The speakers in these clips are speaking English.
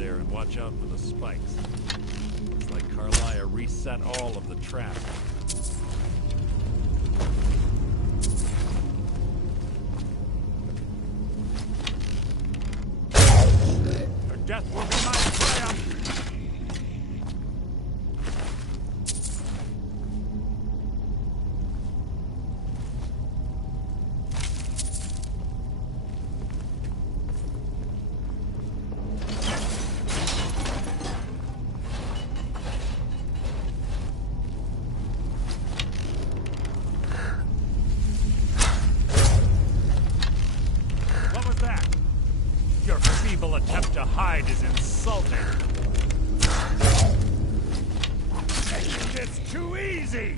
there and watch out for the spikes. Looks like Carlia reset all of the traps. Your death will be my triumph! Attempt to hide is insulting. It's too easy!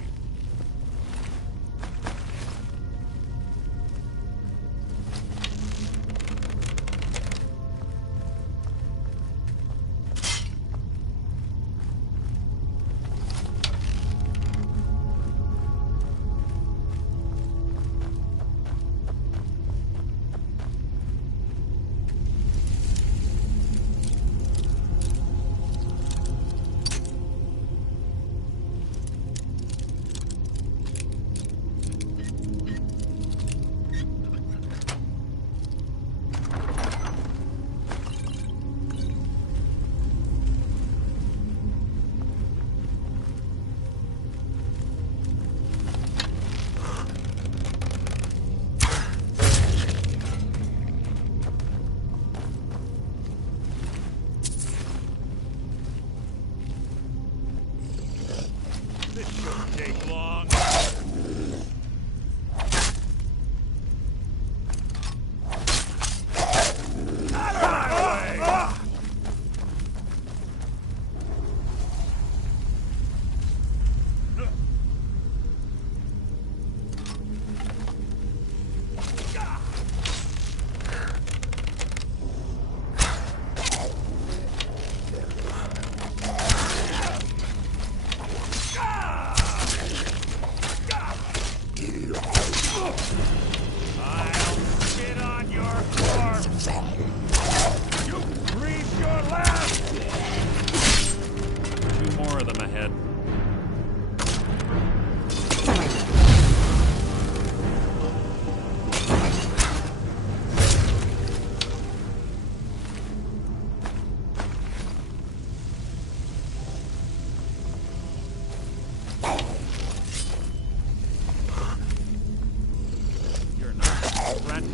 This shouldn't take long. Out of my way!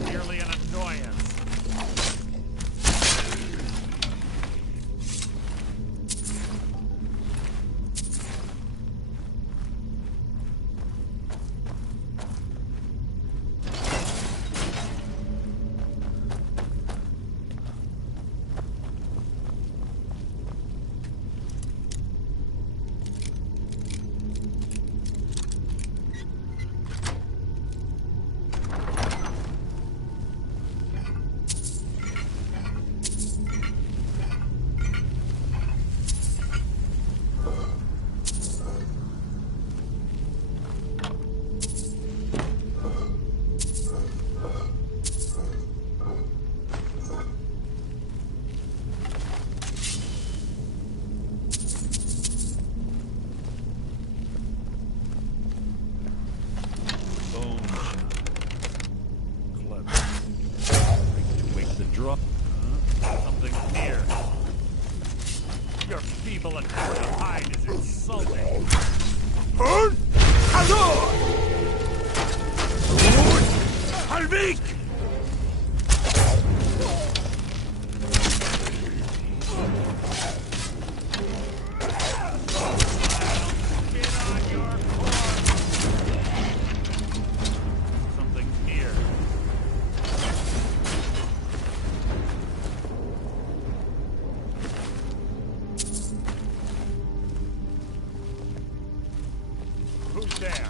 Merely an annoyance. Something near. Your feeble attempt to hide is insulting. Halvik! Who's there?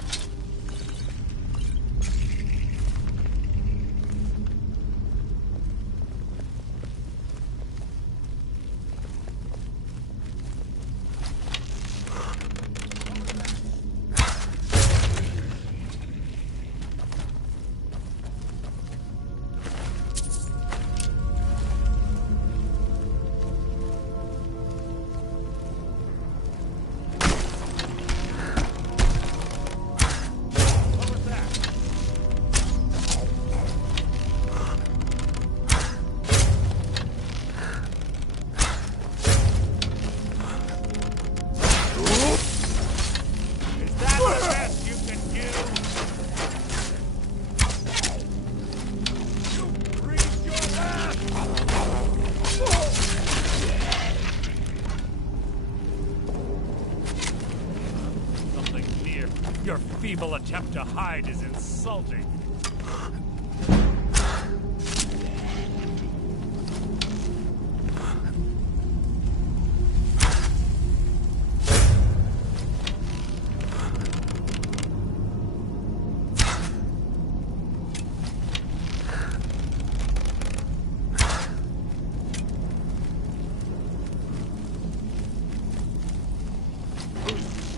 feeble attempt to hide is insulting.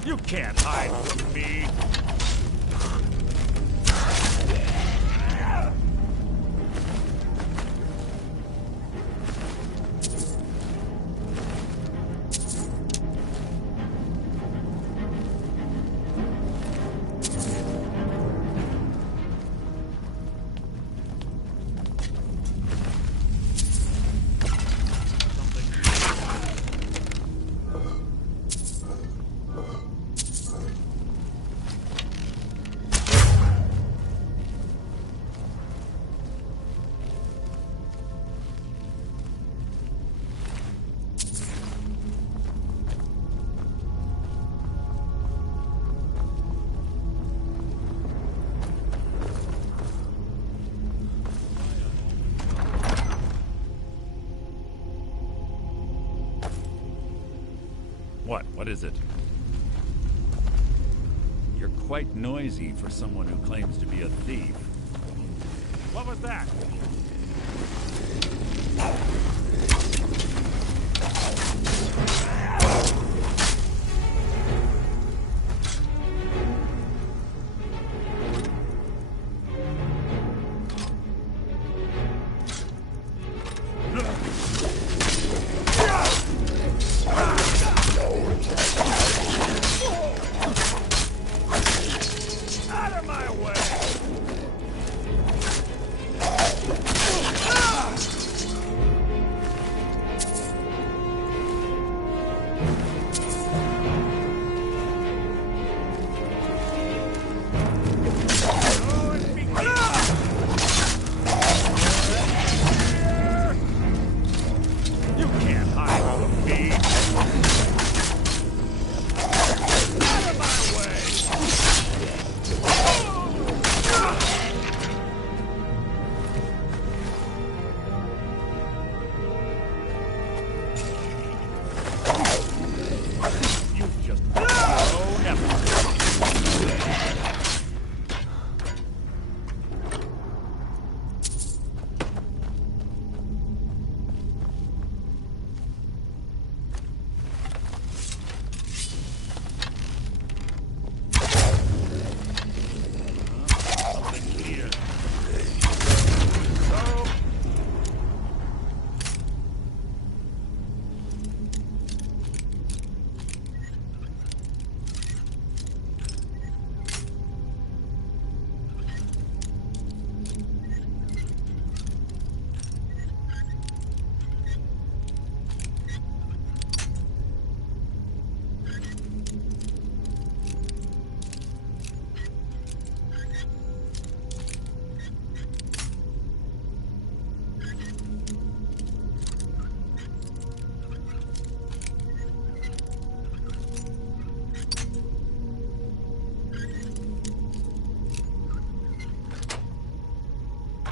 You can't hide from me. What is it? You're quite noisy for someone who claims to be a thief. What was that?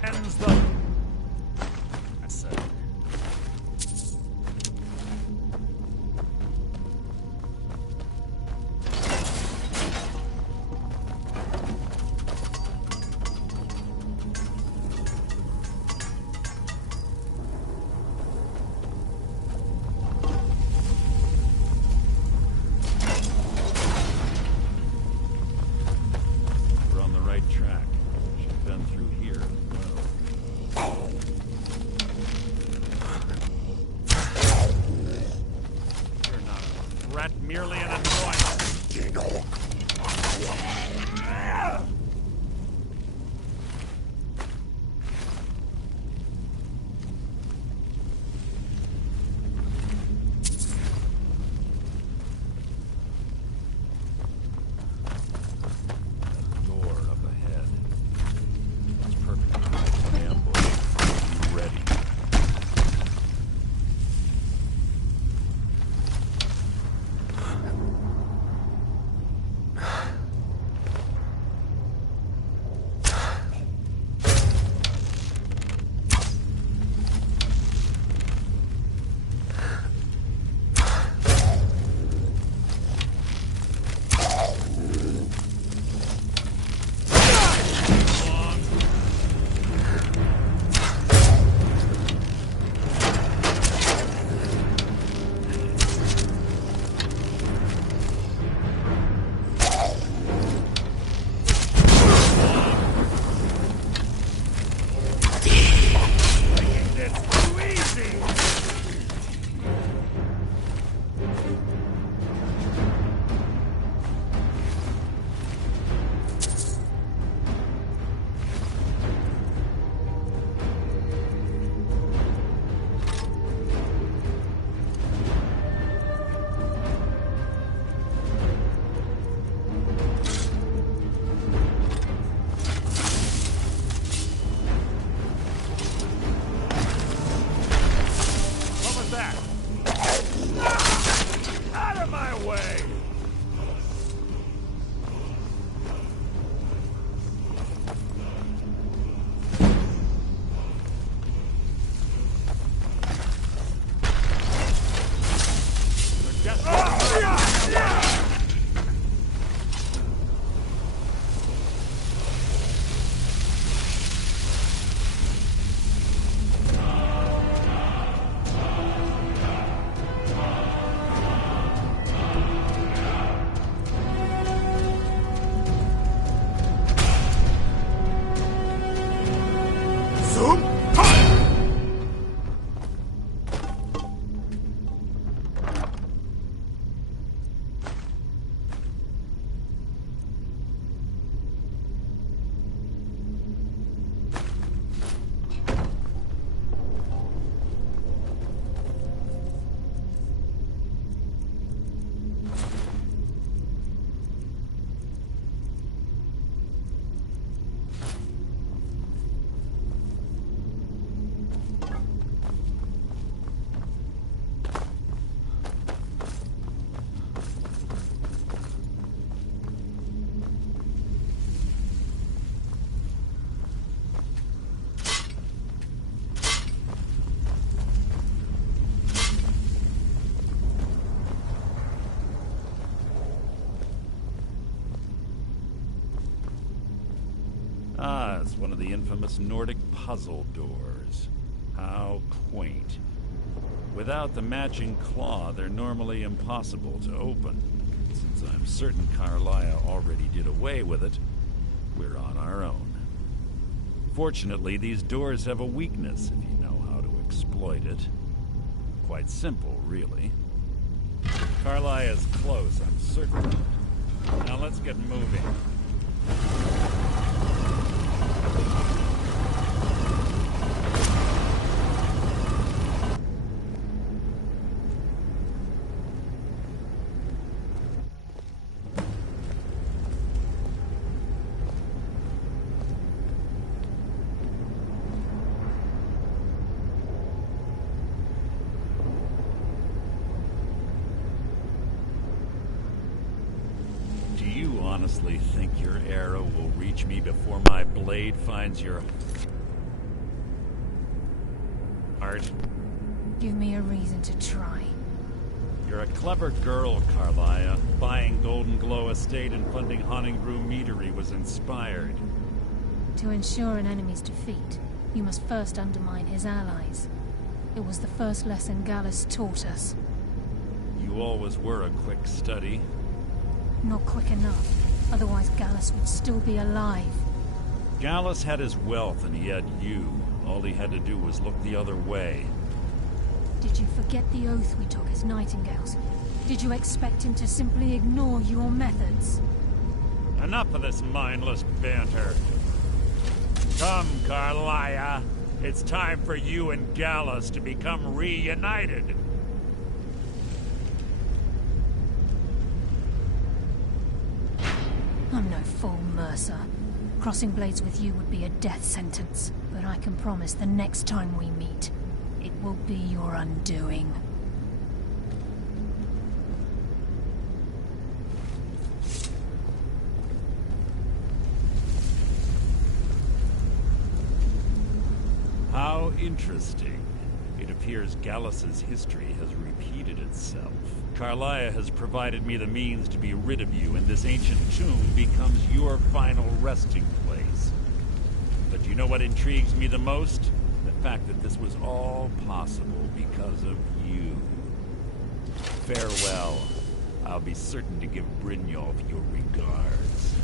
Ends the... I said. We're on the right track. Should've been through here. You're not a threat, merely an annoyance. That door up ahead. It's perfect. Ambush. Ready. one of the infamous Nordic puzzle doors. How quaint. Without the matching claw, they're normally impossible to open. Since I'm certain Carlia already did away with it, we're on our own. Fortunately, these doors have a weakness if you know how to exploit it. Quite simple, really. Carlia is close, I'm certain. Now let's get moving. Honestly think your arrow will reach me before my blade finds your heart? Give me a reason to try. You're a clever girl, Carlia. Buying Golden Glow Estate and funding Honningbrew Meadery was inspired. To ensure an enemy's defeat, you must first undermine his allies. It was the first lesson Gallus taught us. You always were a quick study. Not quick enough. Otherwise Gallus would still be alive. Gallus had his wealth and he had you. All he had to do was look the other way. Did you forget the oath we took as Nightingales? Did you expect him to simply ignore your methods? Enough of this mindless banter. Come, Carlia. It's time for you and Gallus to become reunited. I'm no fool, Mercer. Crossing blades with you would be a death sentence, but I can promise the next time we meet, it will be your undoing. How interesting. It appears Gallus's history has repeated itself. Carlia has provided me the means to be rid of you, and this ancient tomb becomes your final resting place. But you know what intrigues me the most? The fact that this was all possible because of you. Farewell. I'll be certain to give Brynjolf your regards.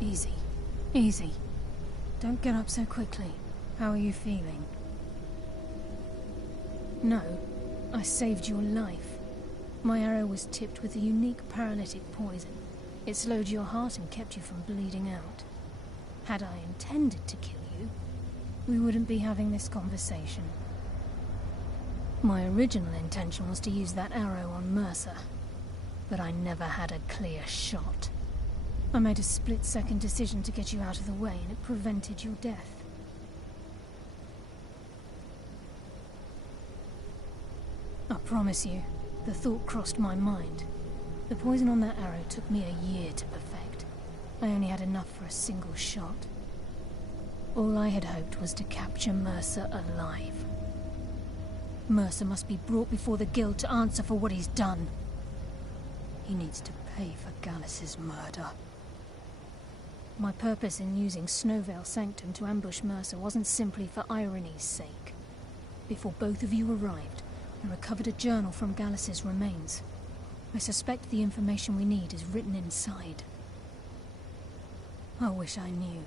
Easy. Easy. Don't get up so quickly. How are you feeling? No, I saved your life. My arrow was tipped with a unique paralytic poison. It slowed your heart and kept you from bleeding out. Had I intended to kill you, we wouldn't be having this conversation. My original intention was to use that arrow on Mercer, but I never had a clear shot. I made a split-second decision to get you out of the way, and it prevented your death. I promise you, the thought crossed my mind. The poison on that arrow took me a year to perfect. I only had enough for a single shot. All I had hoped was to capture Mercer alive. Mercer must be brought before the Guild to answer for what he's done. He needs to pay for Gallus's murder. My purpose in using Snowveil Sanctum to ambush Mercer wasn't simply for irony's sake. Before both of you arrived, I recovered a journal from Gallus's remains. I suspect the information we need is written inside. I wish I knew.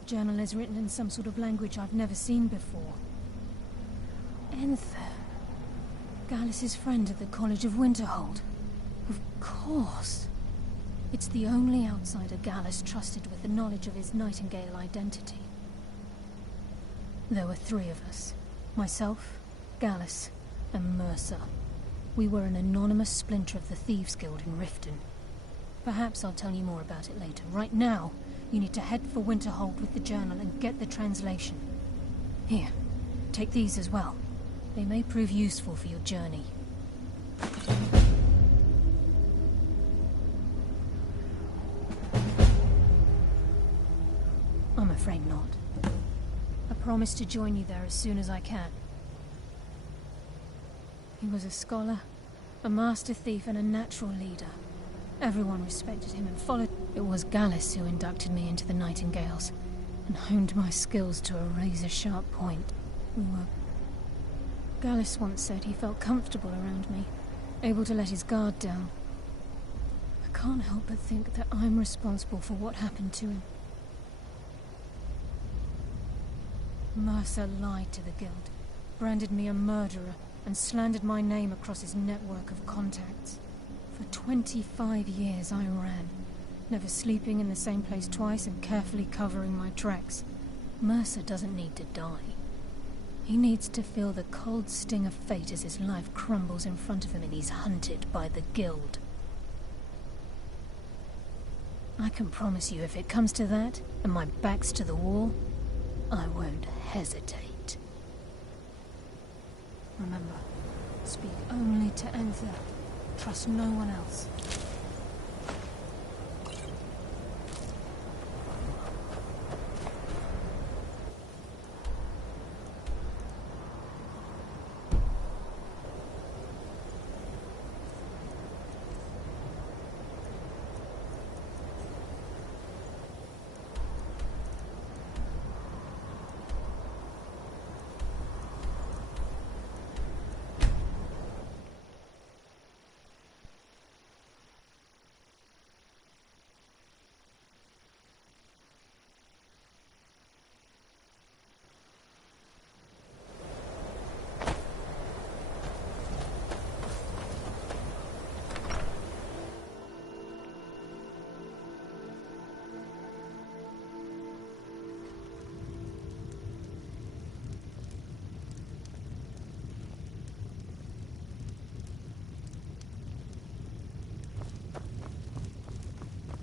The journal is written in some sort of language I've never seen before. Enther. Gallus's friend at the College of Winterhold. Of course. It's the only outsider Gallus trusted with the knowledge of his Nightingale identity. There were three of us. Myself, Gallus, and Mercer. We were an anonymous splinter of the Thieves' Guild in Riften. Perhaps I'll tell you more about it later. Right now, You need to head for Winterhold with the journal and get the translation. Here, take these as well. They may prove useful for your journey. I'm afraid not. I promise to join you there as soon as I can. He was a scholar, a master thief, and a natural leader. Everyone respected him and followed. It was Gallus who inducted me into the Nightingales and honed my skills to a razor-sharp point. Gallus once said he felt comfortable around me, able to let his guard down. I can't help but think that I'm responsible for what happened to him. Mercer lied to the Guild, branded me a murderer, and slandered my name across his network of contacts. For 25 years I ran, never sleeping in the same place twice and carefully covering my tracks. Mercer doesn't need to die. He needs to feel the cold sting of fate as his life crumbles in front of him and he's hunted by the Guild. I can promise you if it comes to that, and my back's to the wall, I won't hesitate. Remember, speak only to Enther. Trust no one else.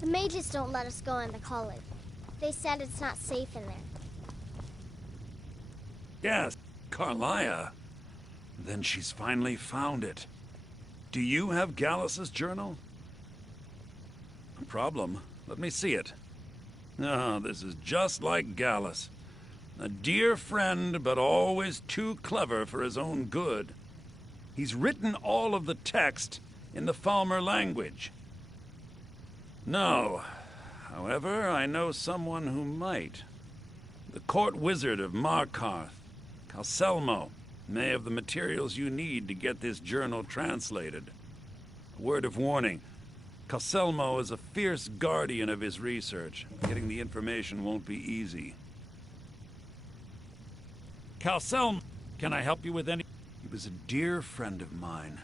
The mages don't let us go in the college. They said it's not safe in there. Yes, Carlia. Then she's finally found it. Do you have Gallus's journal? No problem. Let me see it. Ah, this is just like Gallus. A dear friend, but always too clever for his own good. He's written all of the text in the Falmer language. No. However, I know someone who might. The court wizard of Markarth, Calselmo, may have the materials you need to get this journal translated. A word of warning. Calselmo is a fierce guardian of his research. Getting the information won't be easy. Calselmo, can I help you with any? He was a dear friend of mine,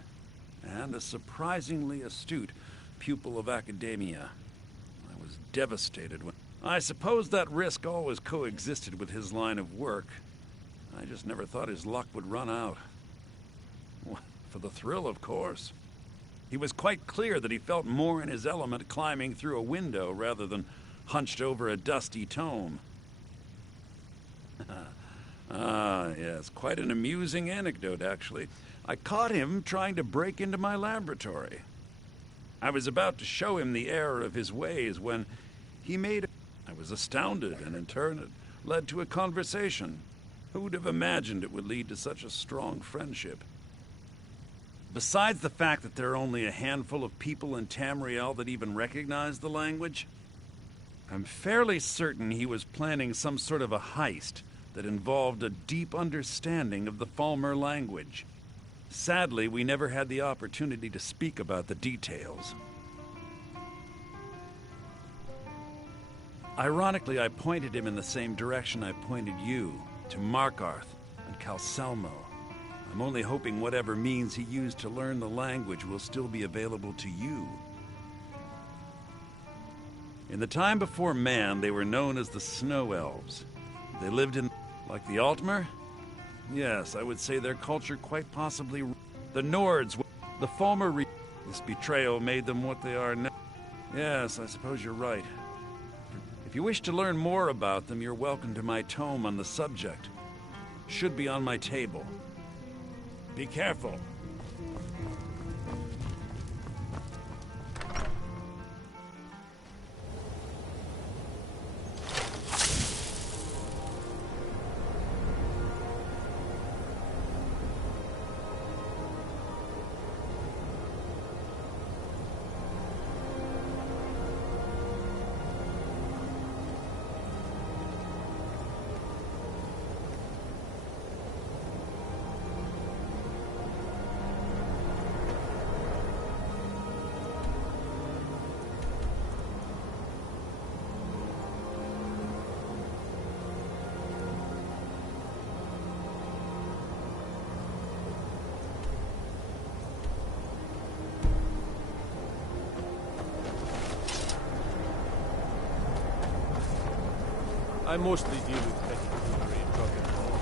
and a surprisingly astute pupil of academia. I was devastated when... I suppose that risk always coexisted with his line of work. I just never thought his luck would run out. Well, for the thrill, of course. He was quite clear that he felt more in his element climbing through a window rather than hunched over a dusty tome. Ah, yes, quite an amusing anecdote, actually. I caught him trying to break into my laboratory. I was about to show him the error of his ways when he made... I was astounded, and in turn it led to a conversation. Who would have imagined it would lead to such a strong friendship? Besides the fact that there are only a handful of people in Tamriel that even recognize the language, I'm fairly certain he was planning some sort of a heist that involved a deep understanding of the Falmer language. Sadly, we never had the opportunity to speak about the details. Ironically, I pointed him in the same direction I pointed you, to Markarth and Calselmo. I'm only hoping whatever means he used to learn the language will still be available to you. In the time before man, they were known as the Snow Elves. They lived in... like the Altmer? Yes, I would say their culture quite possibly... The Nords, the Falmer... This betrayal made them what they are now. Yes, I suppose you're right. If you wish to learn more about them, you're welcome to my tome on the subject. Should be on my table. Be careful. I mostly deal with petty thievery and drug and alcohol.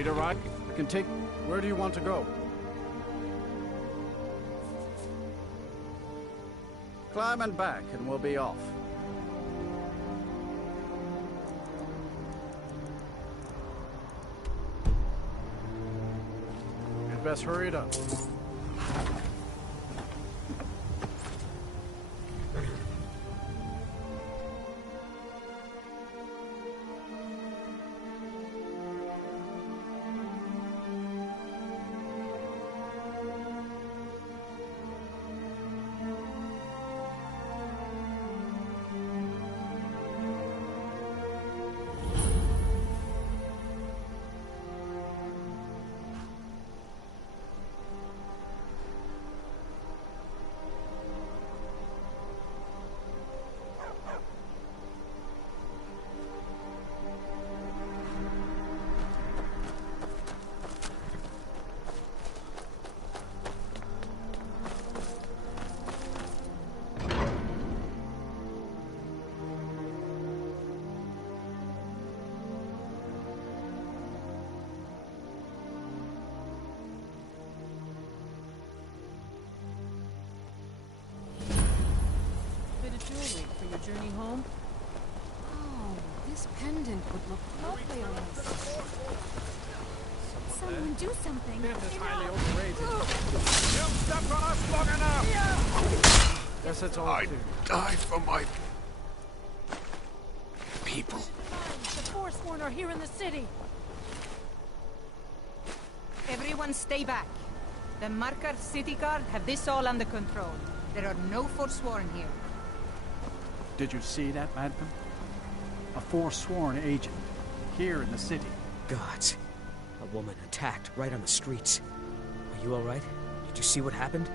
Need a ride? I can take... Where do you want to go? Climb and back, and we'll be off. You'd best hurry it up. For your journey home? Oh, this pendant would look lovely on this. Someone do something. This is highly overrated. You've stepped on us long enough! Guess that's all I too. die for my people. The Forsworn are here in the city. Everyone stay back. The Marker City Guard have this all under control. There are no Forsworn here. Did you see that, Madman? A forsworn agent, here in the city. Gods. A woman attacked right on the streets. Are you alright? Did you see what happened?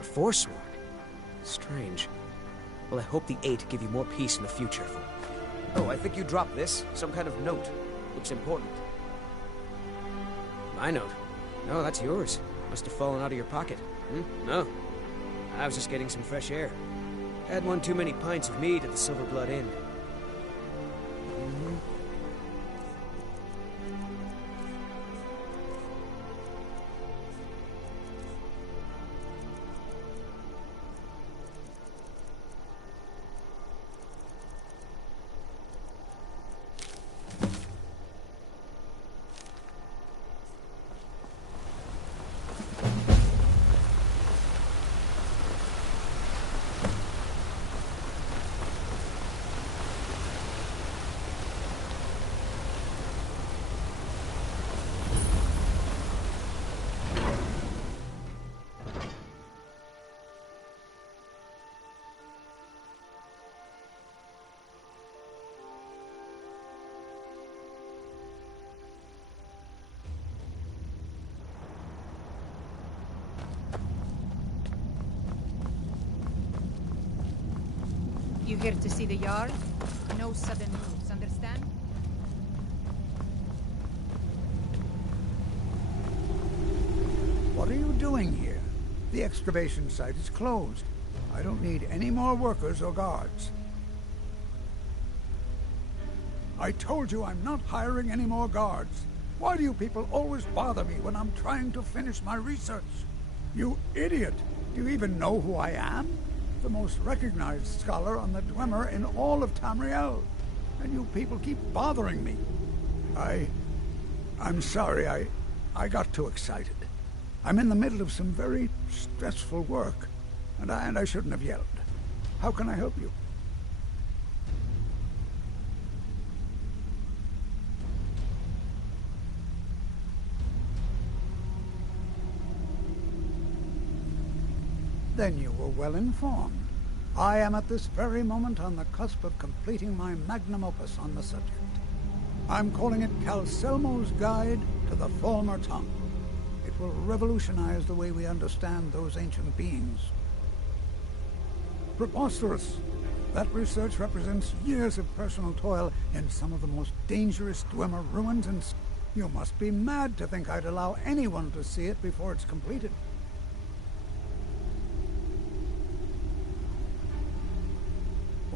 A forsworn? Strange. Well, I hope the Eight give you more peace in the future. Oh, I think you dropped this. Some kind of note. Looks important. My note? No, that's yours. Must have fallen out of your pocket. No. I was just getting some fresh air. Had one too many pints of mead at the Silver Blood Inn. You here to see the yard? No sudden moves, understand? What are you doing here? The excavation site is closed. I don't need any more workers or guards. I told you I'm not hiring any more guards. Why do you people always bother me when I'm trying to finish my research? You idiot! Do you even know who I am? The most recognized scholar on the Dwemer in all of Tamriel. And you people keep bothering me. I'm sorry, I got too excited. I'm in the middle of some very stressful work, and I shouldn't have yelled. How can I help you? Then you were well informed. I am at this very moment on the cusp of completing my magnum opus on the subject. I'm calling it Calcelmo's Guide to the Falmer Tongue. It will revolutionize the way we understand those ancient beings. Preposterous! That research represents years of personal toil in some of the most dangerous Dwemer ruins, and you must be mad to think I'd allow anyone to see it before it's completed.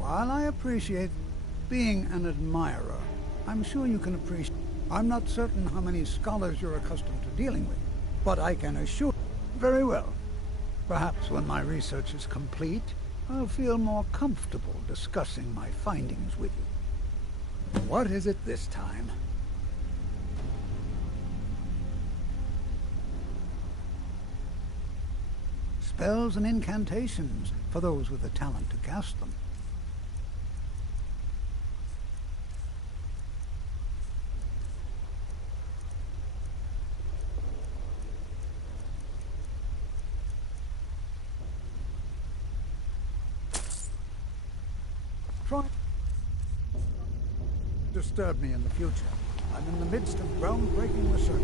While I appreciate being an admirer, I'm sure you can appreciate... I'm not certain how many scholars you're accustomed to dealing with, but I can assure... Very well. Perhaps when my research is complete, I'll feel more comfortable discussing my findings with you. What is it this time? Spells and incantations for those with the talent to cast them. Try disturb me in the future. I'm in the midst of groundbreaking research.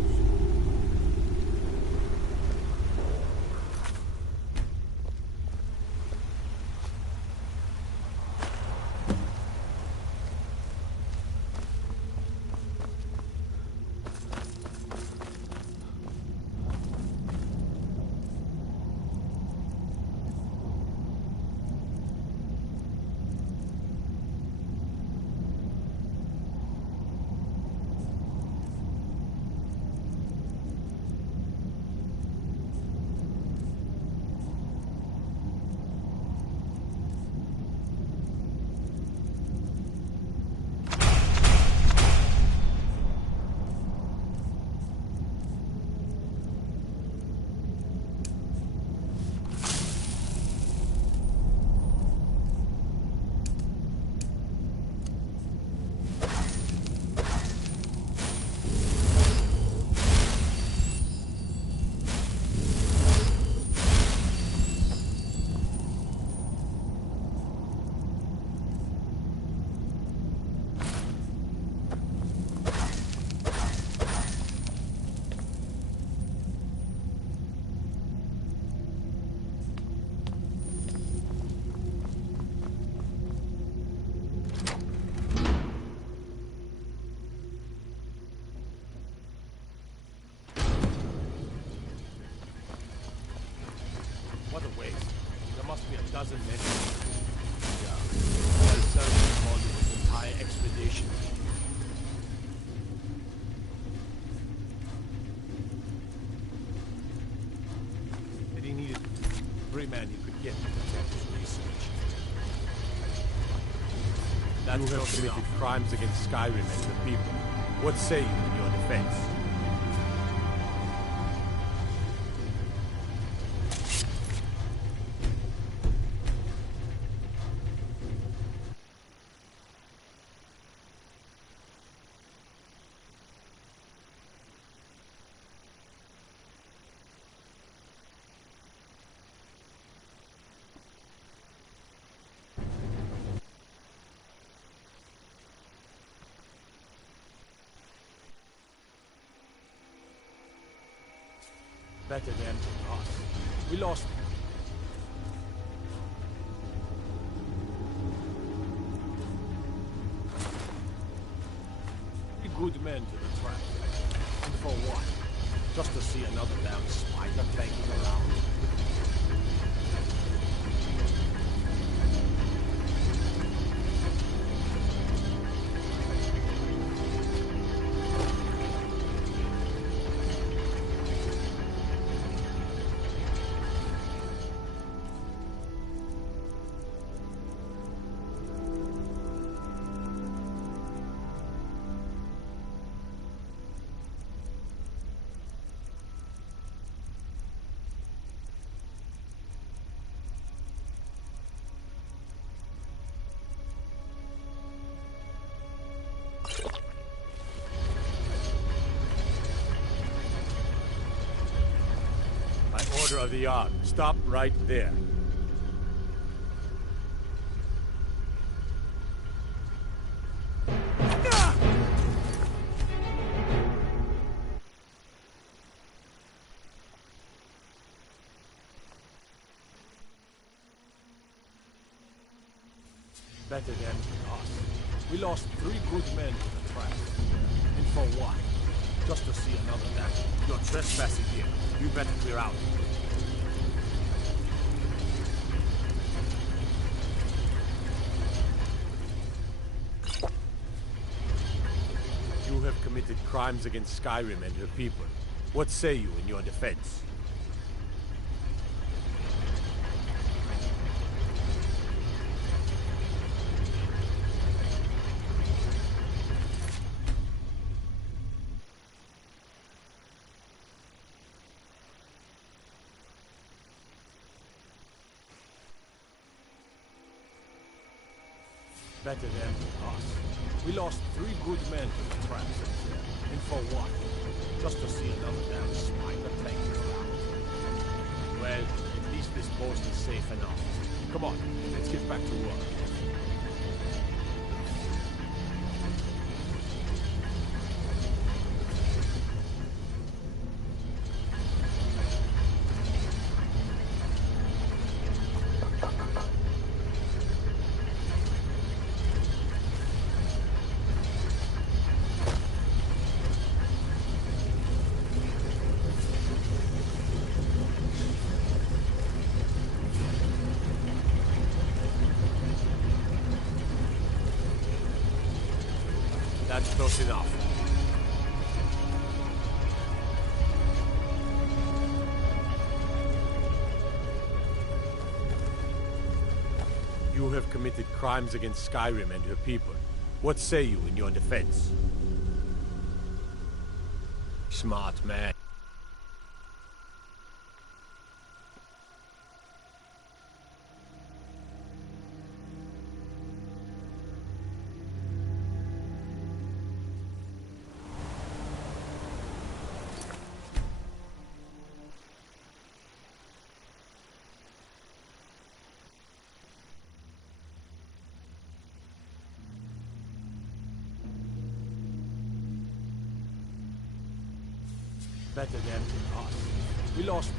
What a waste. There must be a dozen men. Yeah. That sounds more than an entire expedition. And he needed every man he could get to protect his research. That you have committed crimes against Skyrim and the people. What say you in your defense? Better them than us. We lost. Be good men to the track. And for what? Just to see another damn spider taking around. Order of the Yard. Stop right there. Better them than us. We lost 3 good men to the track. And for what? Just to see another damage. You're trespassing here. You better clear out. committed crimes against Skyrim and her people. What say you in your defense? Better them than us. We lost 3 good men to the traps up there. And for what? Just to see another damn spider taken around. Well, at least this post is safe enough. Come on, let's get back to work. That's close enough. You have committed crimes against Skyrim and her people. What say you in your defense? Smart man. Better them than us. We lost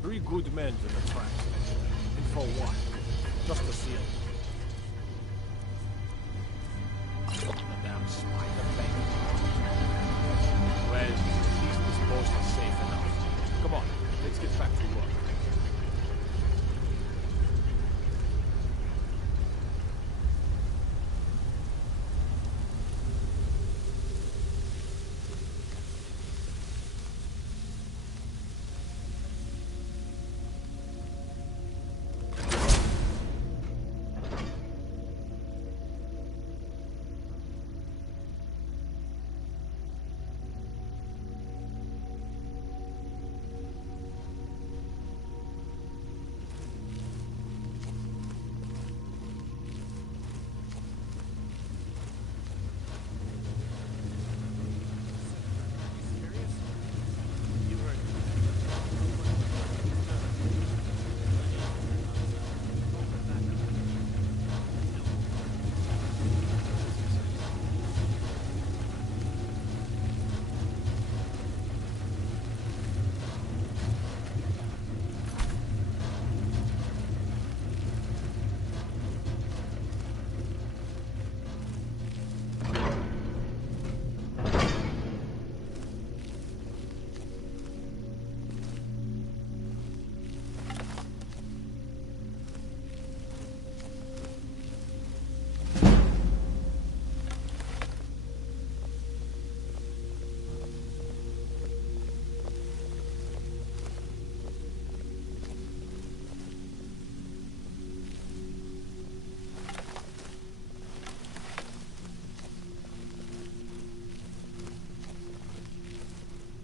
3 good men to the traps. And for what? Just to see the damn spider thing. Well, at least this post is safe enough. Come on, let's get back to work.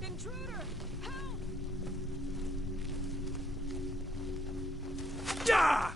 Intruder! Help! Yeah!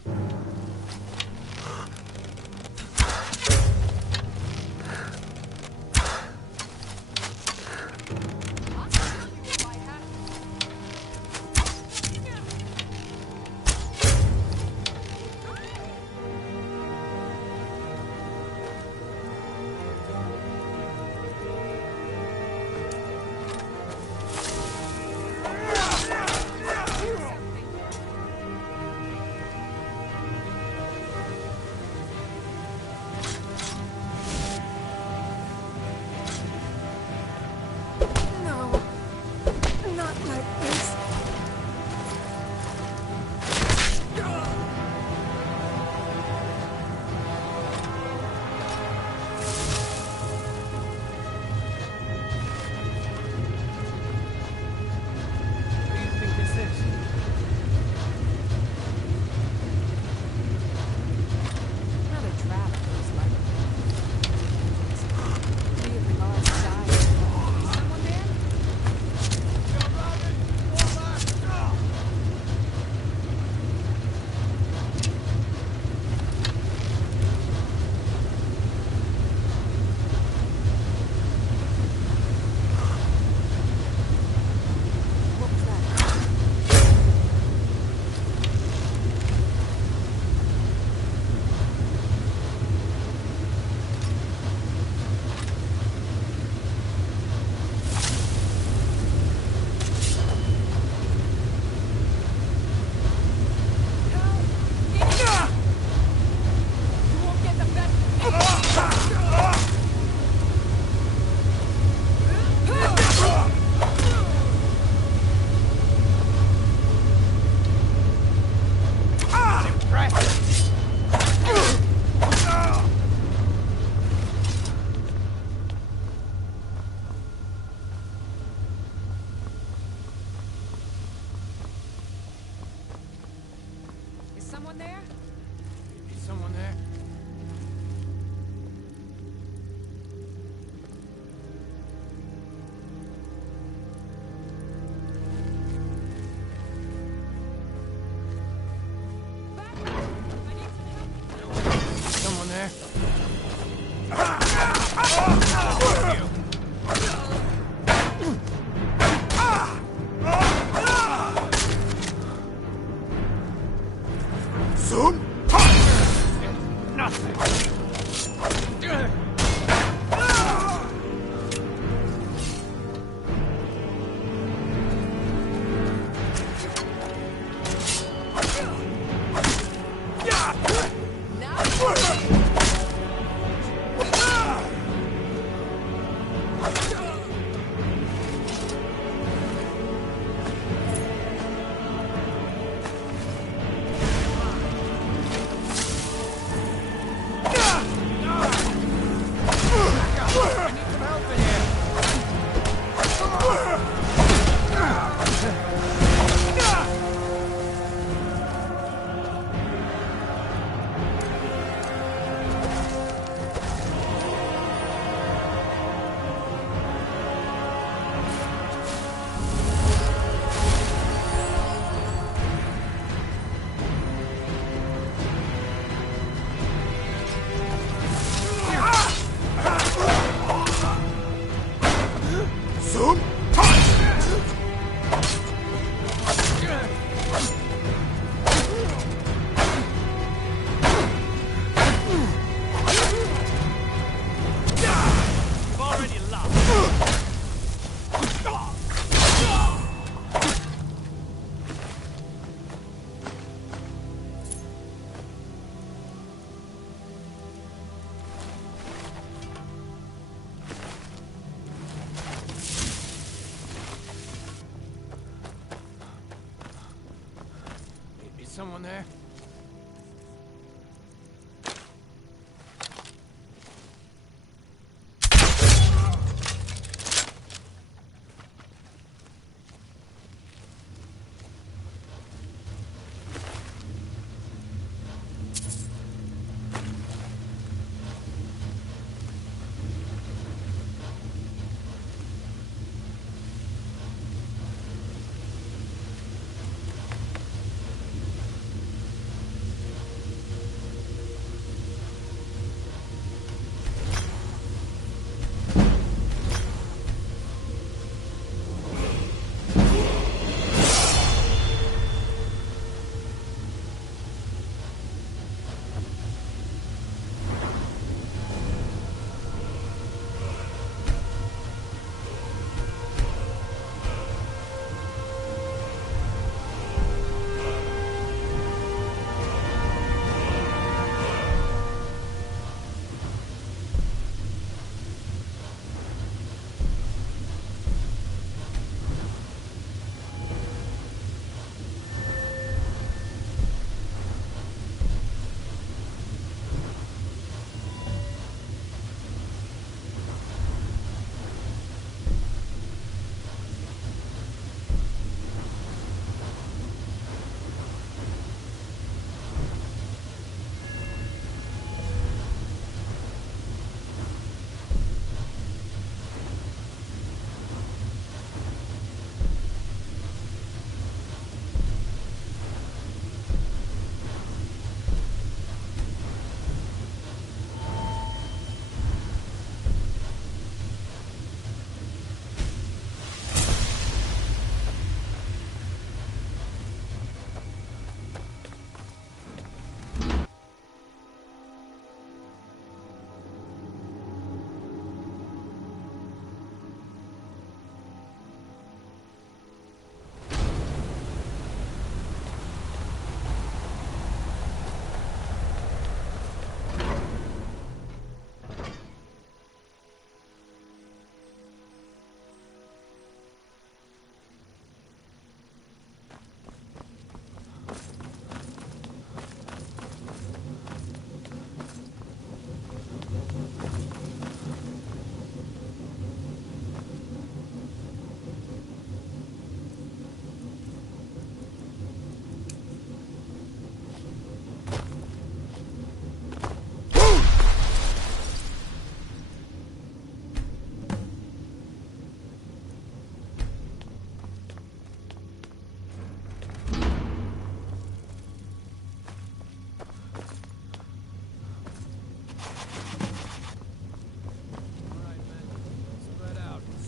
there? Is someone there? Someone there? Zoom! Someone there?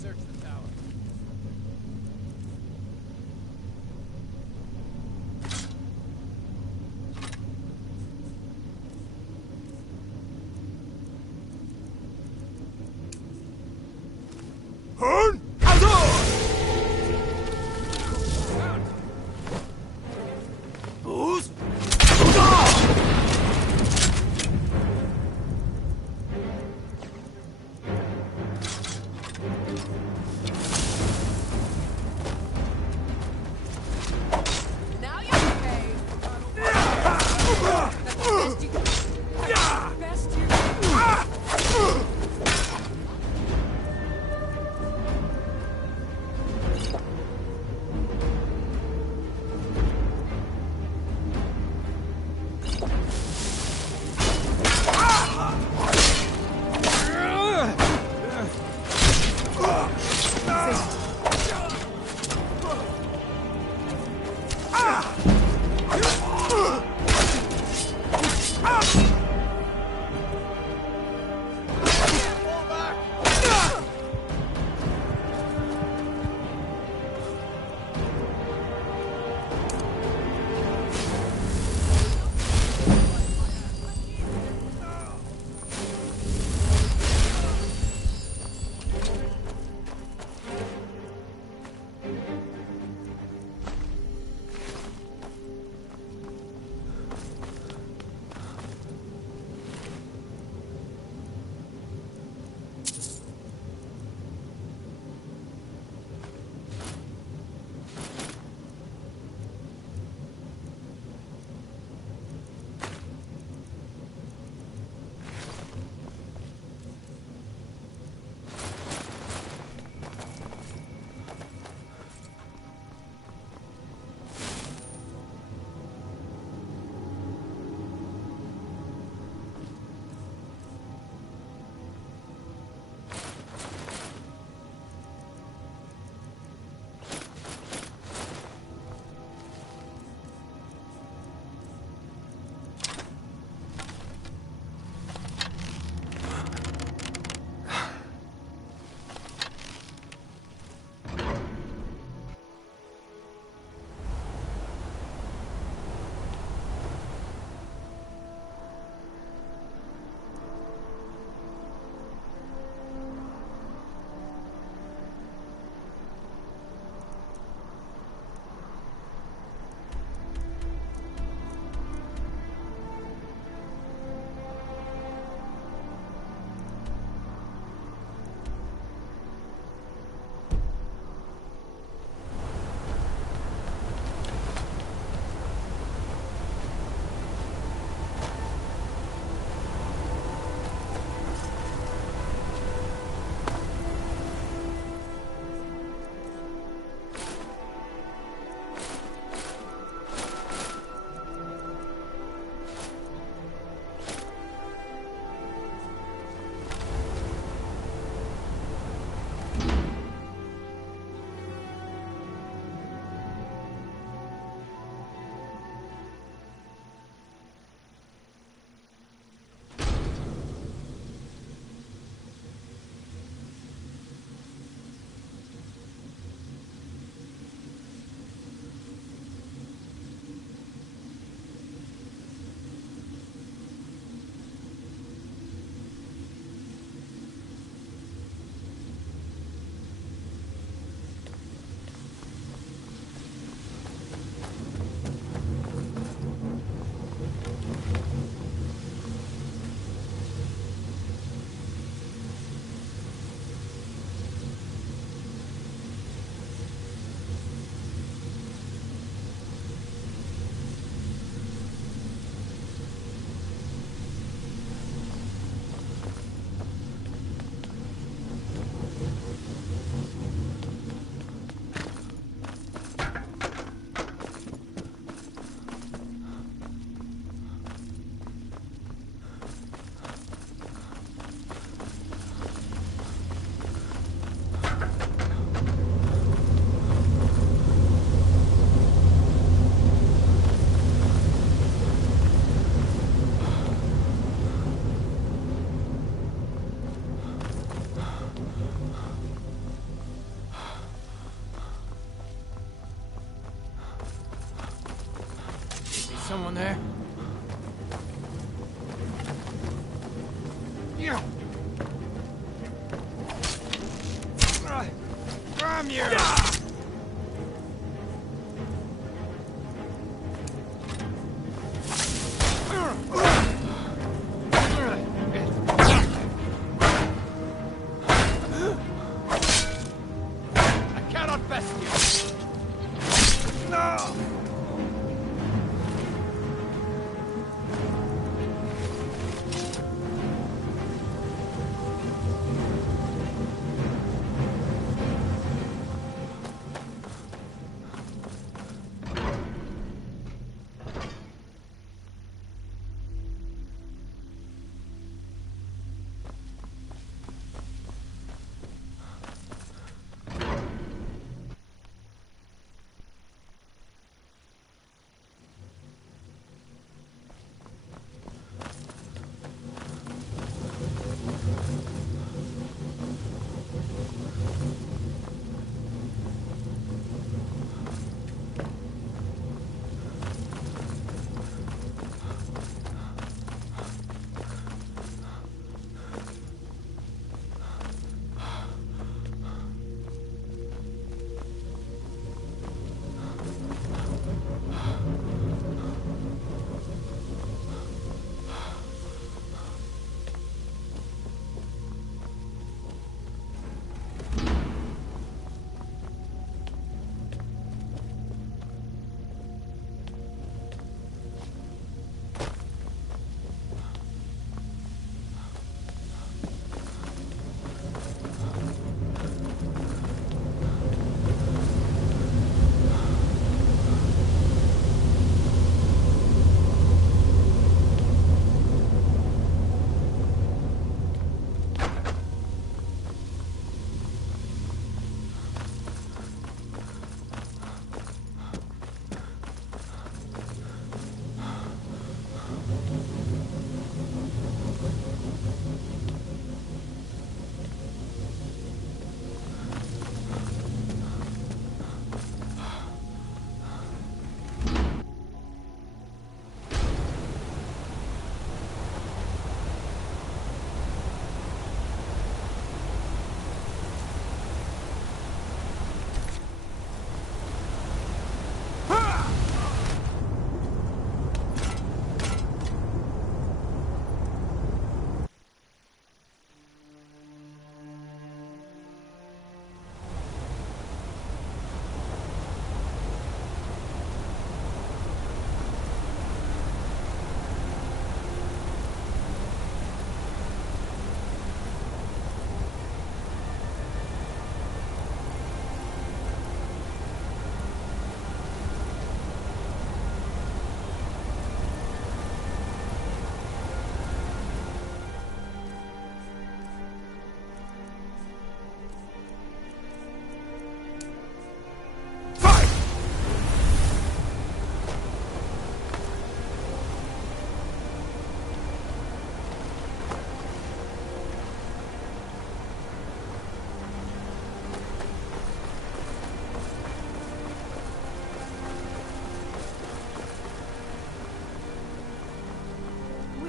search the tower. Now you're okay. That's the best you can do. Best you can do. Someone there? Yeah. From you! I cannot best you. No!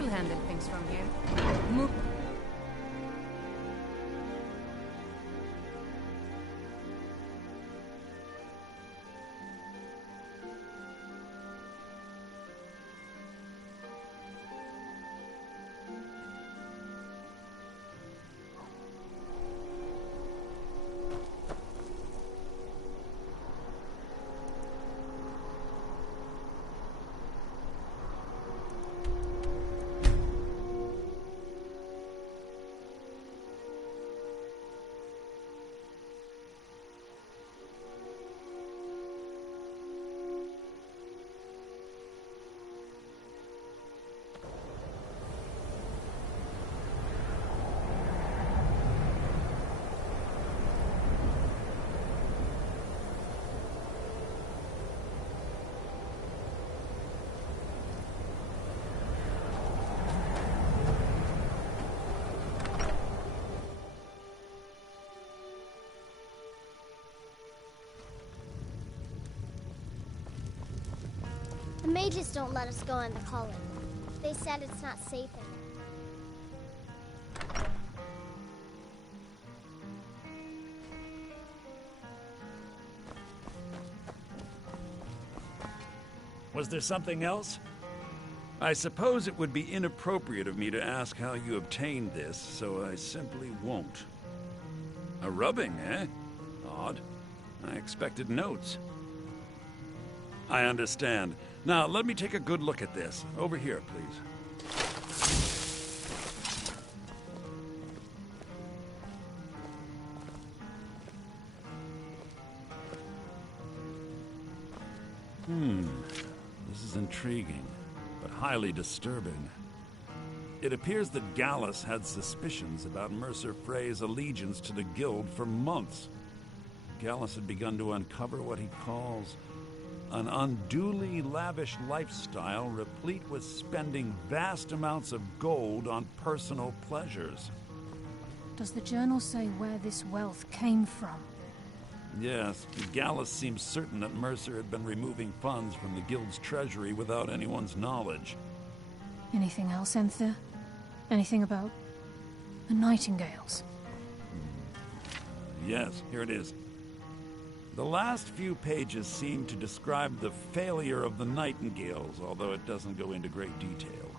Handle things from here. Move. The mages don't let us go in the college. They said it's not safe in there. Was there something else? I suppose it would be inappropriate of me to ask how you obtained this, so I simply won't. A rubbing, eh? Odd. I expected notes. I understand. Now, let me take a good look at this. Over here, please. This is intriguing, but highly disturbing. It appears that Gallus had suspicions about Mercer Frey's allegiance to the Guild for months. Gallus had begun to uncover what he calls an unduly lavish lifestyle replete with spending vast amounts of gold on personal pleasures. Does the journal say where this wealth came from? Yes, Gallus seems certain that Mercer had been removing funds from the Guild's treasury without anyone's knowledge. Anything else, Enther? Anything about the Nightingales? Yes, here it is. The last few pages seem to describe the failure of the Nightingales, although it doesn't go into great detail.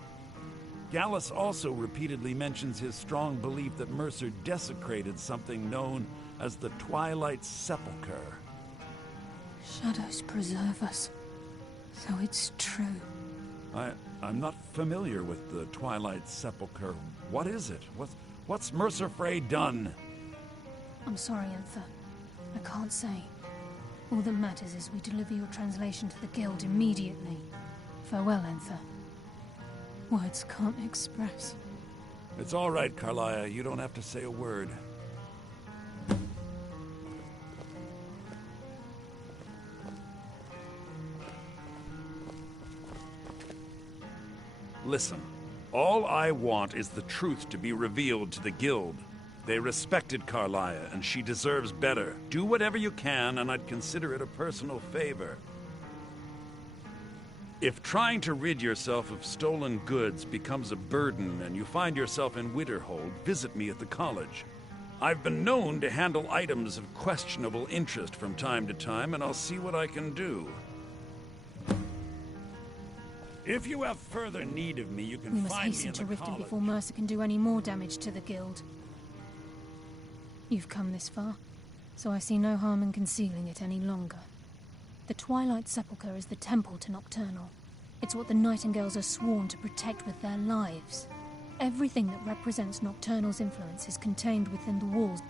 Gallus also repeatedly mentions his strong belief that Mercer desecrated something known as the Twilight Sepulchre. Shadows preserve us. So it's true. I'm not familiar with the Twilight Sepulchre. What is it? What's Mercer Frey done? I'm sorry, Enther. I can't say. All that matters is we deliver your translation to the Guild immediately. Farewell, Enther. Words can't express. It's all right, Carlia. You don't have to say a word. Listen, all I want is the truth to be revealed to the Guild. They respected Carlia, and she deserves better. Do whatever you can, and I'd consider it a personal favor. If trying to rid yourself of stolen goods becomes a burden and you find yourself in Winterhold, visit me at the college. I've been known to handle items of questionable interest from time to time, and I'll see what I can do. If you have further need of me, you can We must find me hasten in to the Riften college. before Mercer can do any more damage to the Guild. You've come this far, so I see no harm in concealing it any longer. The Twilight Sepulchre is the temple to Nocturnal. It's what the Nightingales are sworn to protect with their lives. Everything that represents Nocturnal's influence is contained within the walls.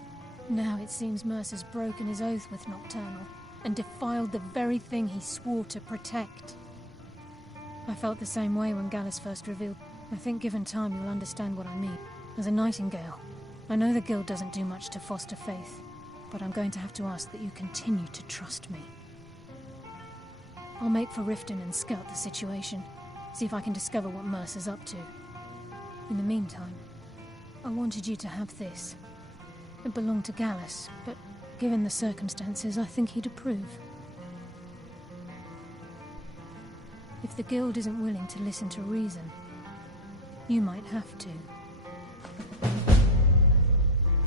Now it seems Mercer's broken his oath with Nocturnal and defiled the very thing he swore to protect. I felt the same way when Gallus first revealed. I think given time you'll understand what I mean. As a Nightingale, I know the Guild doesn't do much to foster faith, but I'm going to have to ask that you continue to trust me. I'll make for Riften and scout the situation, see if I can discover what Mercer's up to. In the meantime, I wanted you to have this. It belonged to Gallus, but given the circumstances, I think he'd approve. If the Guild isn't willing to listen to reason, you might have to.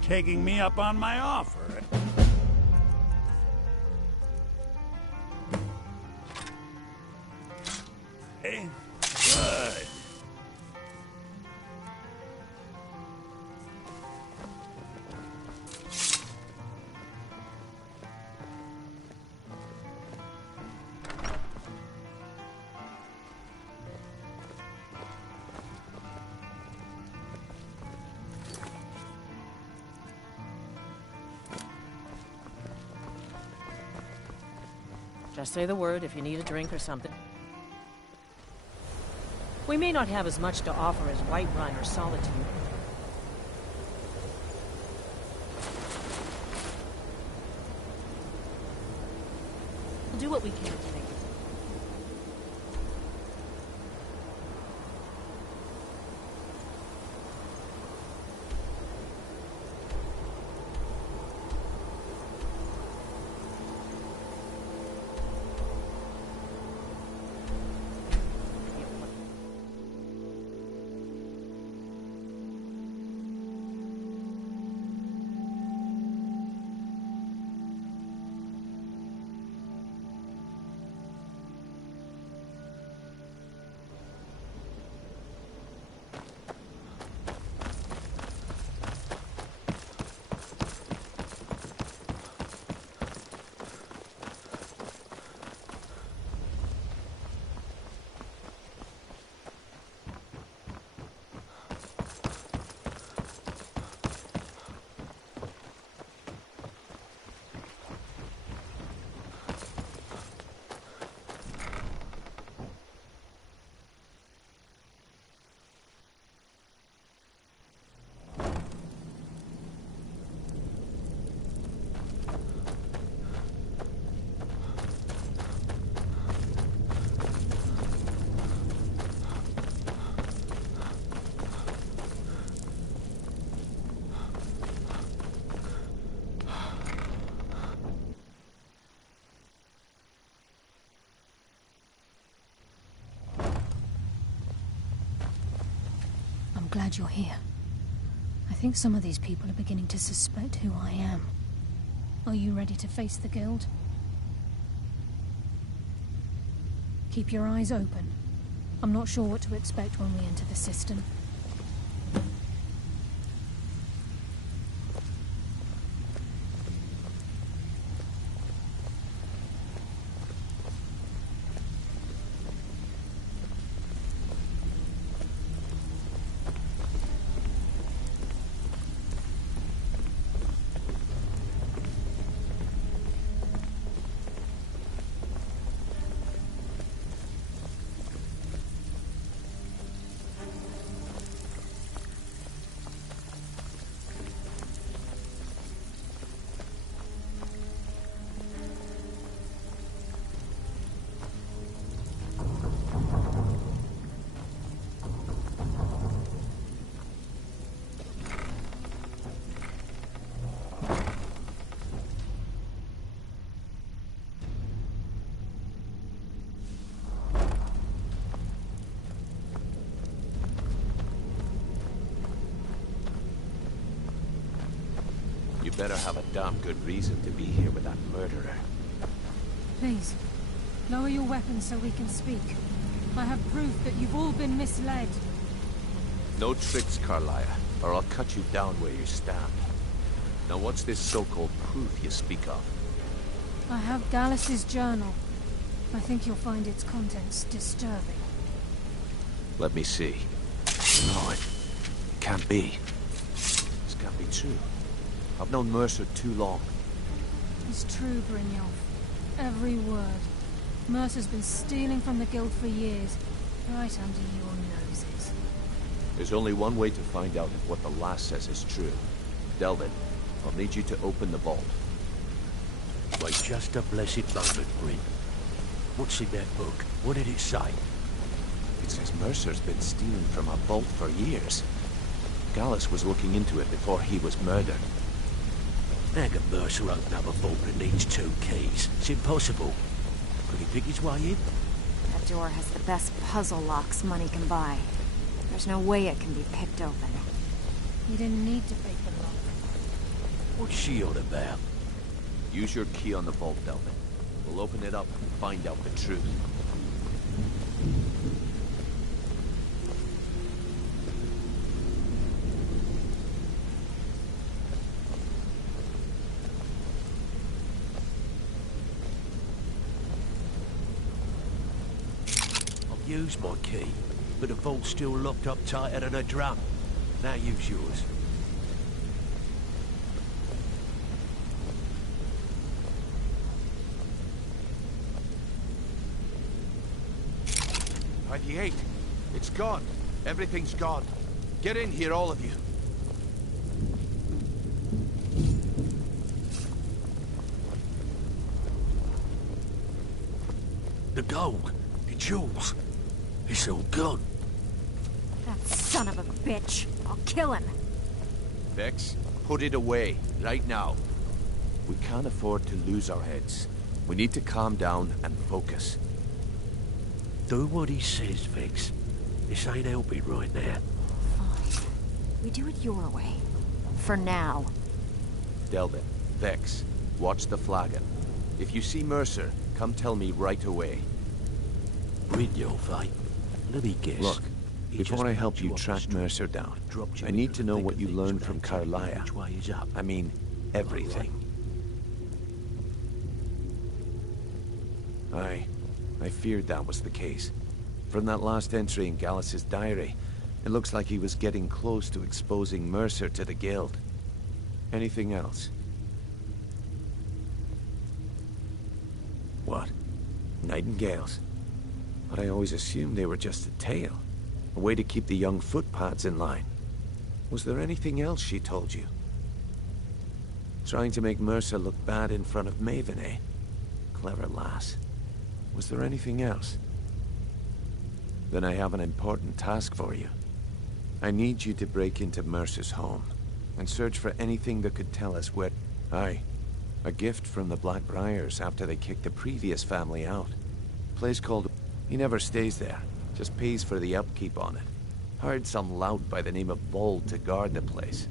Taking me up on my offer. Hey, good. Just say the word if you need a drink or something. We may not have as much to offer as Whiterun or Solitude. We'll do what we can to make it. I'm glad you're here. I think some of these people are beginning to suspect who I am. Are you ready to face the Guild? Keep your eyes open. I'm not sure what to expect when we enter the system. You better have a damn good reason to be here with that murderer. Please, lower your weapons so we can speak. I have proof that you've all been misled. No tricks, Carlia, or I'll cut you down where you stand. Now what's this so-called proof you speak of? I have Gallus's journal. I think you'll find its contents disturbing. Let me see. No, it can't be. This can't be true. I've known Mercer too long. It's true, Brynjolf. Every word. Mercer's been stealing from the Guild for years, right under your noses. There's only one way to find out if what the lass says is true. Delvin, I'll need you to open the vault. Wait just a blessed moment, Bryn. What's in that book? What did it say? It says Mercer's been stealing from a vault for years. Gallus was looking into it before he was murdered. How can Mercer open up a vault that needs 2 keys? It's impossible. Could he pick his way in? That door has the best puzzle locks money can buy. There's no way it can be picked open. You didn't need to pick the lock. What's she on about? Use your key on the vault, Delvin. We'll open it up and find out the truth. I've used my key, but the vault's still locked up tighter than a drum. Now use yours. ID8. It's gone. Everything's gone. Get in here, all of you. The gold, the jewels, it's all gone. That son of a bitch. I'll kill him. Vex, put it away, right now. We can't afford to lose our heads. We need to calm down and focus. Do what he says, Vex. This ain't helping right now. Fine. We do it your way. For now. Delvin, Vex, watch the flagon. If you see Mercer, come tell me right away. Brynjolf, eh? Let me guess. Look, before I help you track Mercer down, I need to know what you learned from Carlia. Which way is up? I mean, everything. I feared that was the case. From that last entry in Gallus's diary, it looks like he was getting close to exposing Mercer to the Guild. Anything else? What? Nightingales? But I always assumed they were just a tale. A way to keep the young footpads in line. Was there anything else she told you? Trying to make Mercer look bad in front of Maven, eh? Clever lass. Was there anything else? Then I have an important task for you. I need you to break into Mercer's home and search for anything that could tell us where... Aye, a gift from the Blackbriars after they kicked the previous family out. Place called... He never stays there, just pays for the upkeep on it. Hired some lout by the name of Bold to guard the place.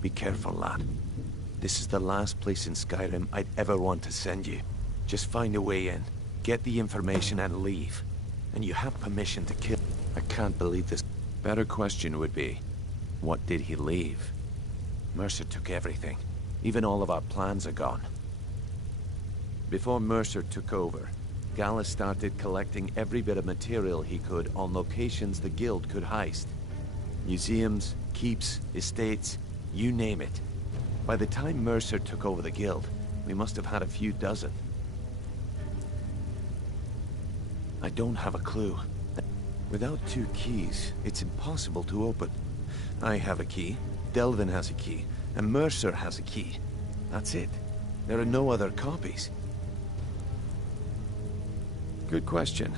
Be careful, lad. This is the last place in Skyrim I'd ever want to send you. Just find a way in, get the information and leave. And you have permission to kill. I can't believe this. Better question would be, what did he leave? Mercer took everything. Even all of our plans are gone. Before Mercer took over, Gallus started collecting every bit of material he could on locations the Guild could heist. Museums, keeps, estates, you name it. By the time Mercer took over the Guild, we must have had a few dozen. I don't have a clue. Without 2 keys, it's impossible to open. I have a key, Delvin has a key, and Mercer has a key. That's it. There are no other copies. Good question.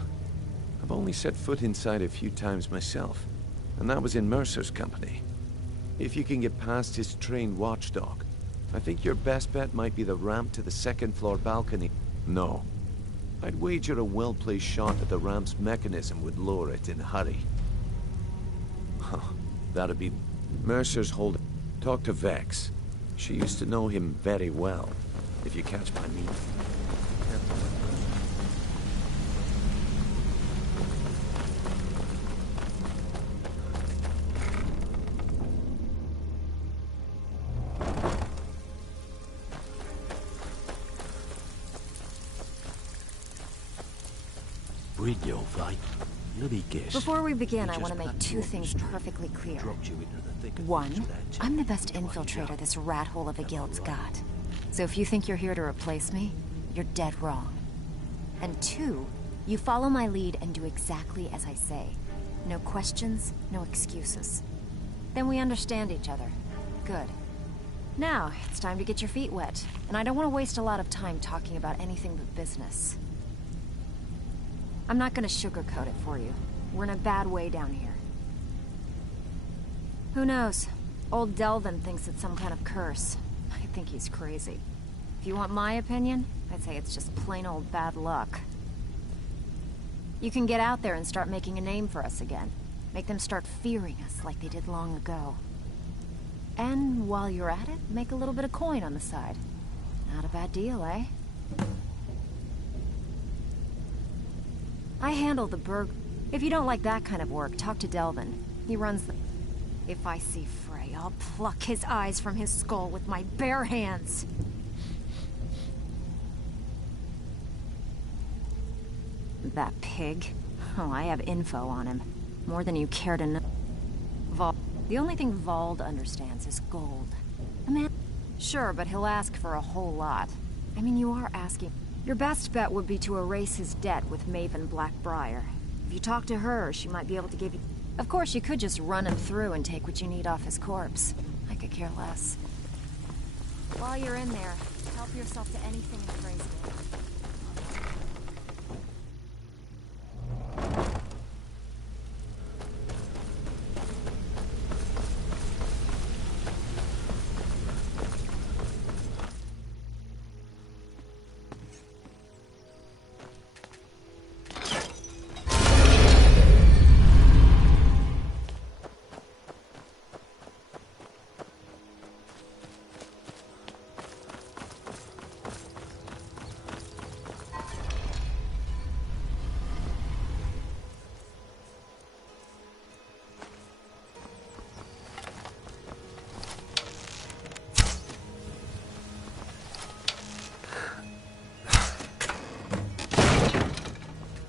I've only set foot inside a few times myself, and that was in Mercer's company. If you can get past his trained watchdog, I think your best bet might be the ramp to the 2nd floor balcony. No. I'd wager a well-placed shot at the ramp's mechanism would lower it in a hurry. Huh. That'd be... Mercer's holding... Talk to Vex. She used to know him very well, if you catch my meaning. Before we begin, I want to make 2 things perfectly clear. 1, I'm the best infiltrator this rat hole of a guild's got. So if you think you're here to replace me, you're dead wrong. And 2, you follow my lead and do exactly as I say. No questions, no excuses. Then we understand each other. Good. Now, it's time to get your feet wet. And I don't want to waste a lot of time talking about anything but business. I'm not gonna sugarcoat it for you. We're in a bad way down here. Who knows? Old Delvin thinks it's some kind of curse. I think he's crazy. If you want my opinion, I'd say it's just plain old bad luck. You can get out there and start making a name for us again. Make them start fearing us like they did long ago. And while you're at it, make a little bit of coin on the side. Not a bad deal, eh? I handle the burg... If you don't like that kind of work, talk to Delvin. He runs the... If I see Frey, I'll pluck his eyes from his skull with my bare hands. That pig? Oh, I have info on him. More than you care to know. The only thing Vald understands is gold. A man... Sure, but he'll ask for a whole lot. I mean, you are asking... Your best bet would be to erase his debt with Maven Blackbriar. If you talk to her, she might be able to give you... Of course, you could just run him through and take what you need off his corpse. I could care less. While you're in there, help yourself to anything in Frey's name.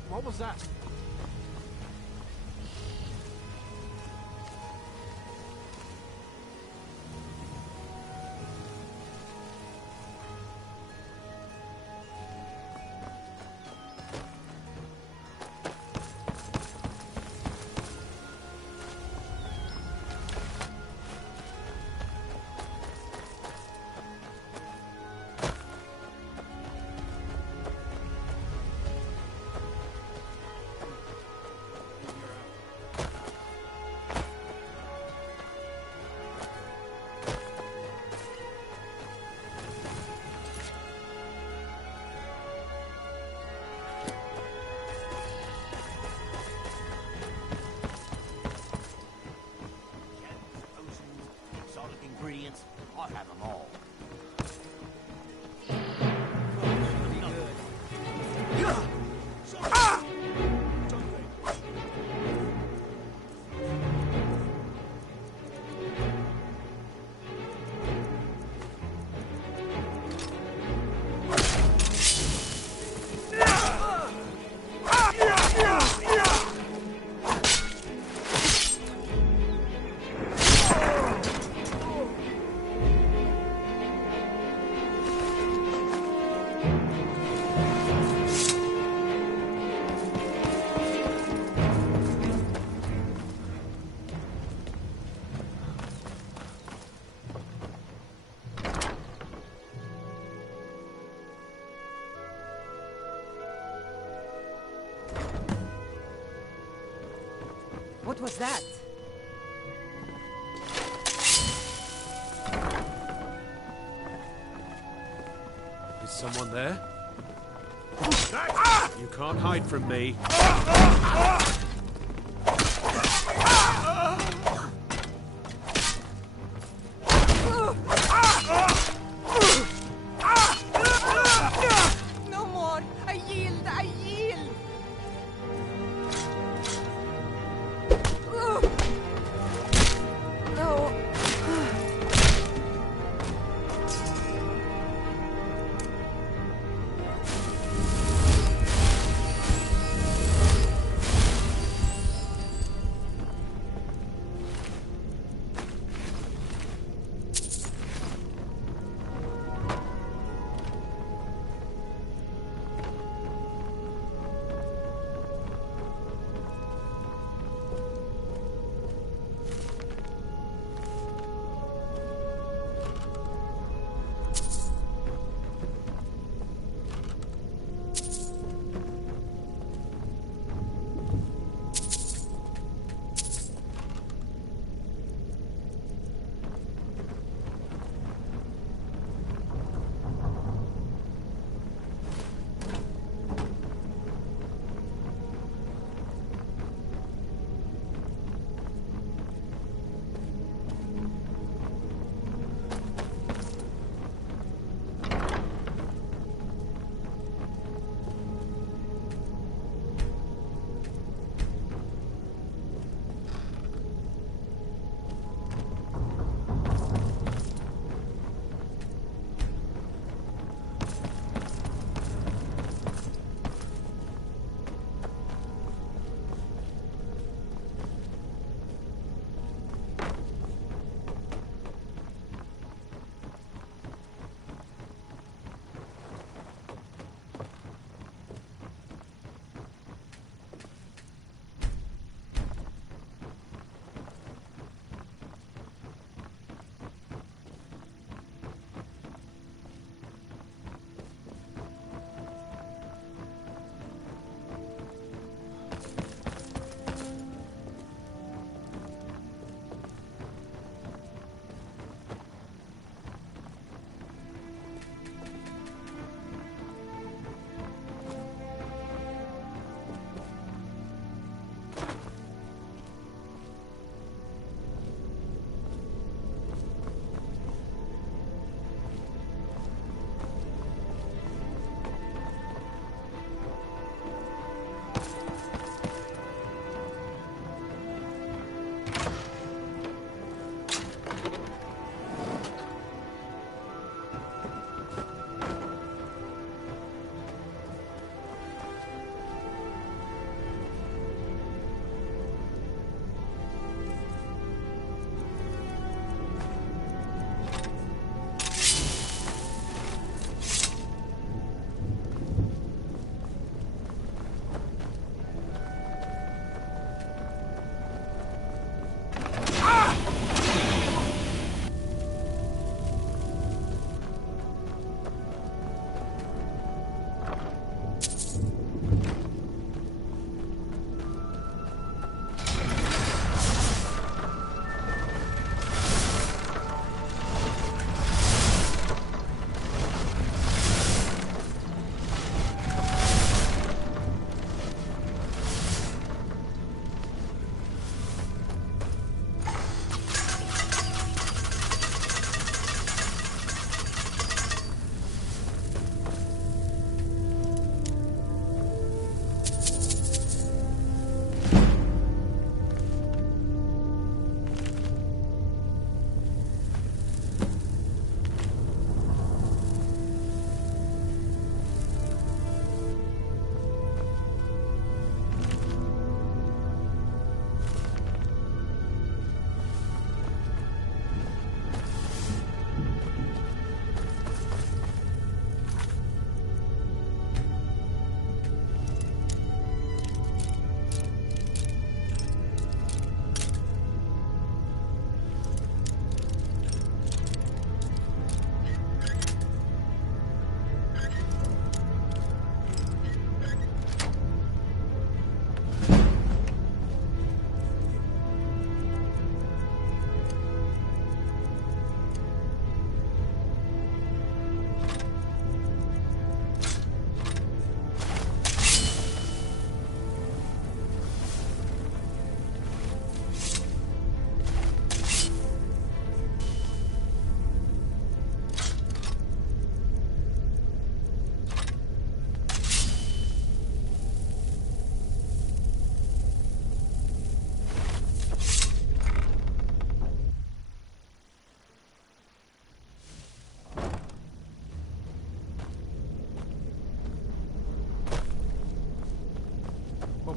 What was that? What was that? Is someone there? You can't hide from me. No more! I yield! I yield! No.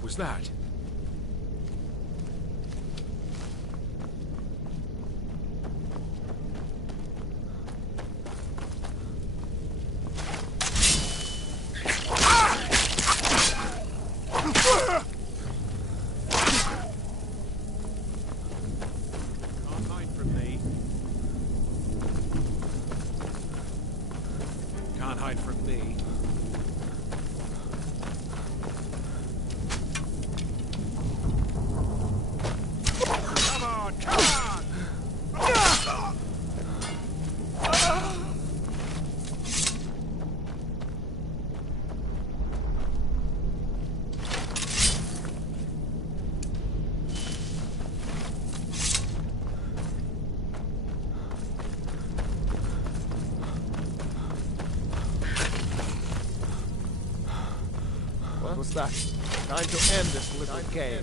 What was that? What's that? Time to end this little game.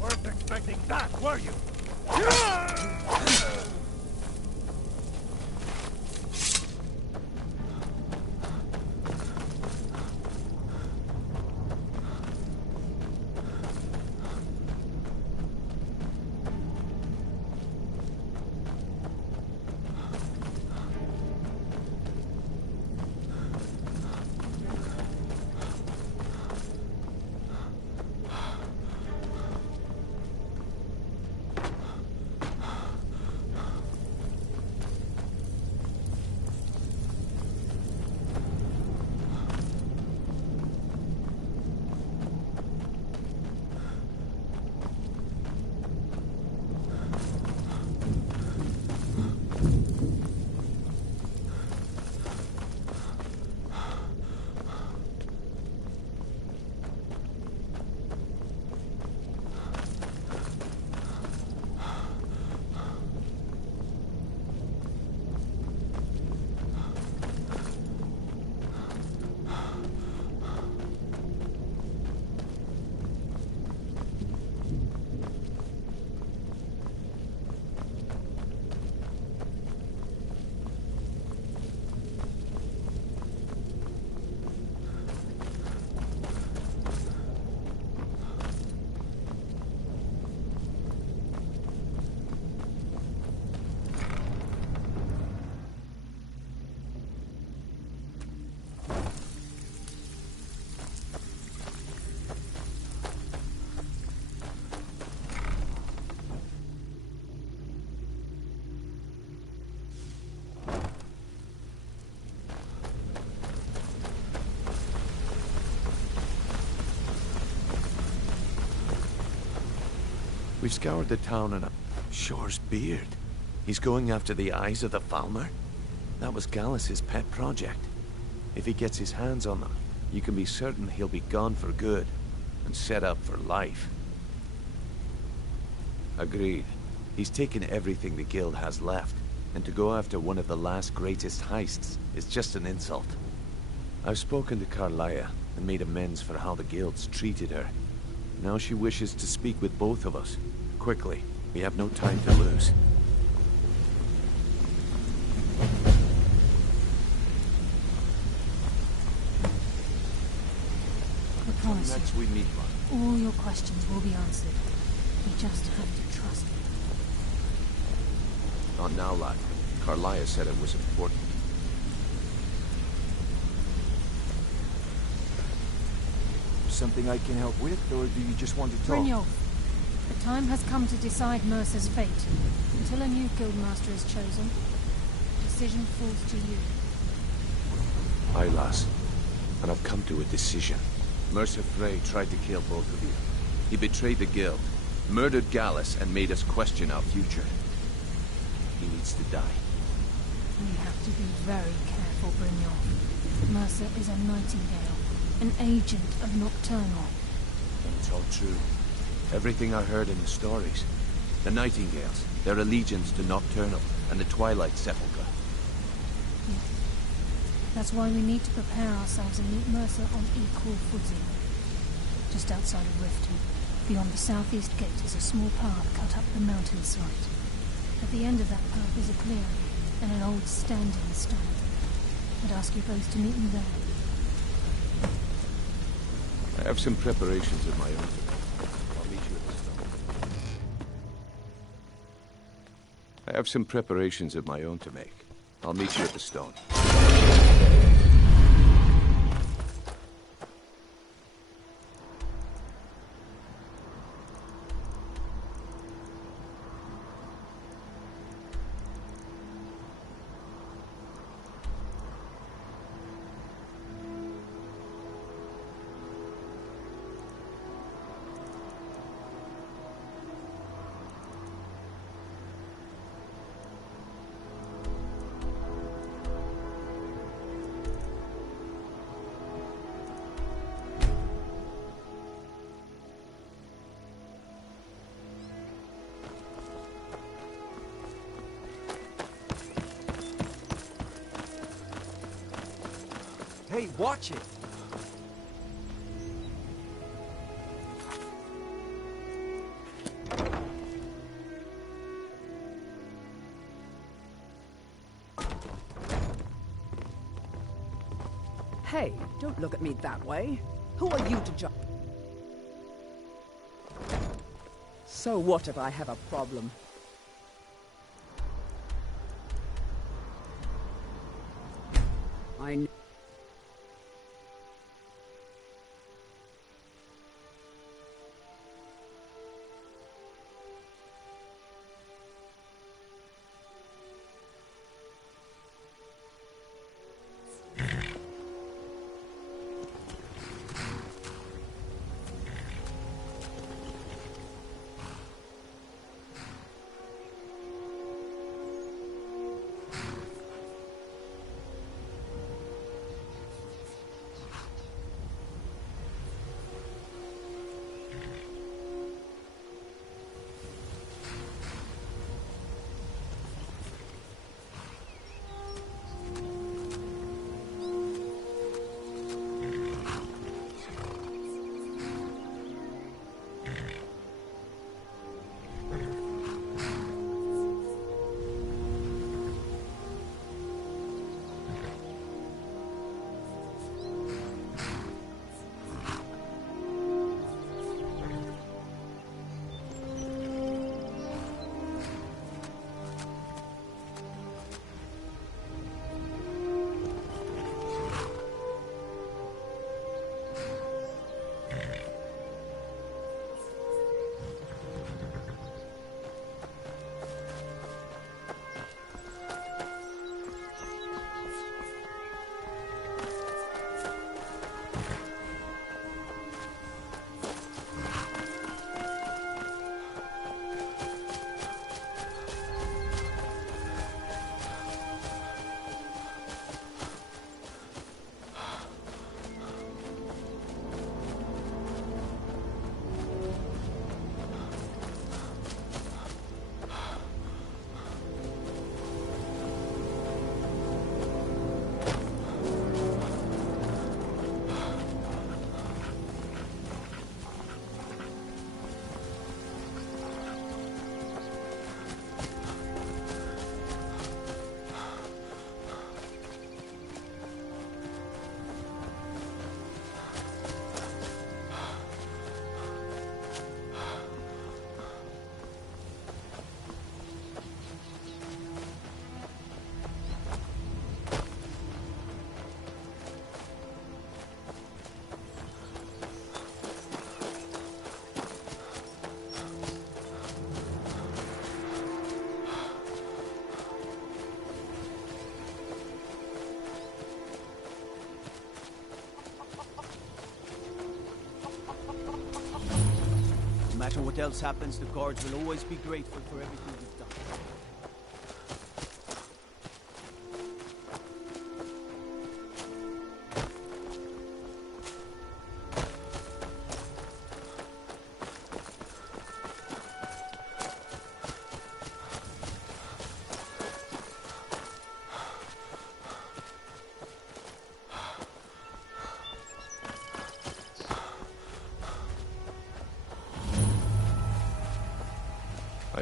Weren't expecting that, were you? We've scoured the town and Shore's beard. He's going after the eyes of the Falmer? That was Gallus's pet project. If he gets his hands on them, you can be certain he'll be gone for good and set up for life. Agreed. He's taken everything the guild has left, and to go after one of the last greatest heists is just an insult. I've spoken to Carlia and made amends for how the guild's treated her. Now she wishes to speak with both of us. Quickly. We have no time to lose. I promise Next you, we meet. all your questions will be answered. You just have to trust me. Not now, lad. Carlia said it was important. Something I can help with, or do you just want to talk? Brynjolf, the time has come to decide Mercer's fate. Until a new guildmaster is chosen, the decision falls to you. Aye, lass. And I've come to a decision. Mercer Frey tried to kill both of you. He betrayed the guild, murdered Gallus, and made us question our future. He needs to die. We have to be very careful, Brynjolf. Mercer is a Nightingale, an agent of Nocturnal. It's all true. Everything I heard in the stories. The Nightingales, their allegiance to Nocturnal, and the Twilight Sepulchre. Yeah. That's why we need to prepare ourselves and meet Mercer on equal footing. Just outside of Riften. Beyond the southeast gate is a small path cut up the mountainside. At the end of that path is a clearing and an old standing stone. I'd ask you both to meet me there. I have some preparations of my own to make. I'll meet you at the stone. I have some preparations of my own to make. I'll meet you at the stone. Hey, watch it! Hey, don't look at me that way. Who are you to judge? So what if I have a problem? I know. No matter what else happens, the guards will always be grateful for everything you've done.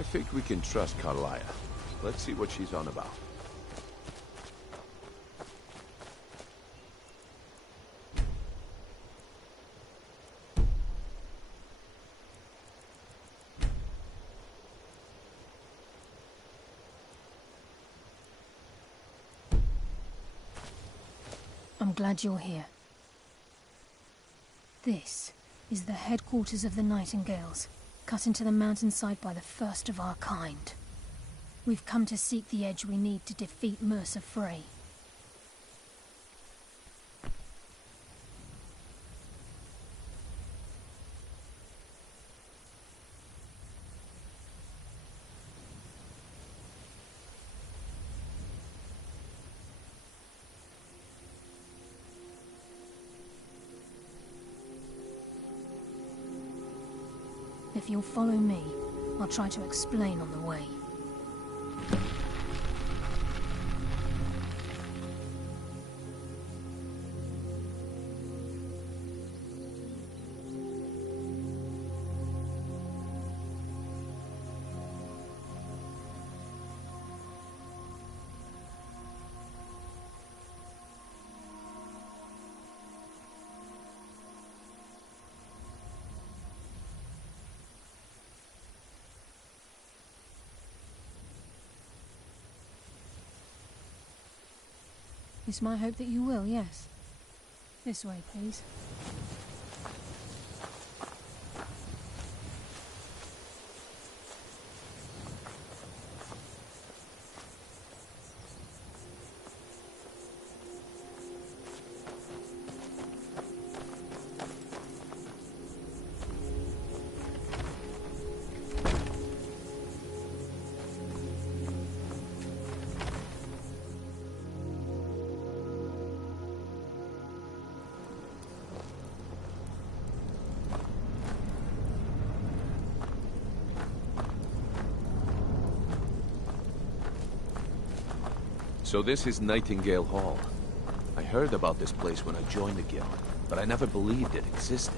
think we can trust Carlia. Let's see what she's on about. I'm glad you're here. This is the headquarters of the Nightingales, cut into the mountainside by the first of our kind. We've come to seek the edge we need to defeat Mercer Frey. If you'll follow me, I'll try to explain on the way. It's my hope that you will, yes. This way, please. So this is Nightingale Hall. I heard about this place when I joined the guild, but I never believed it existed.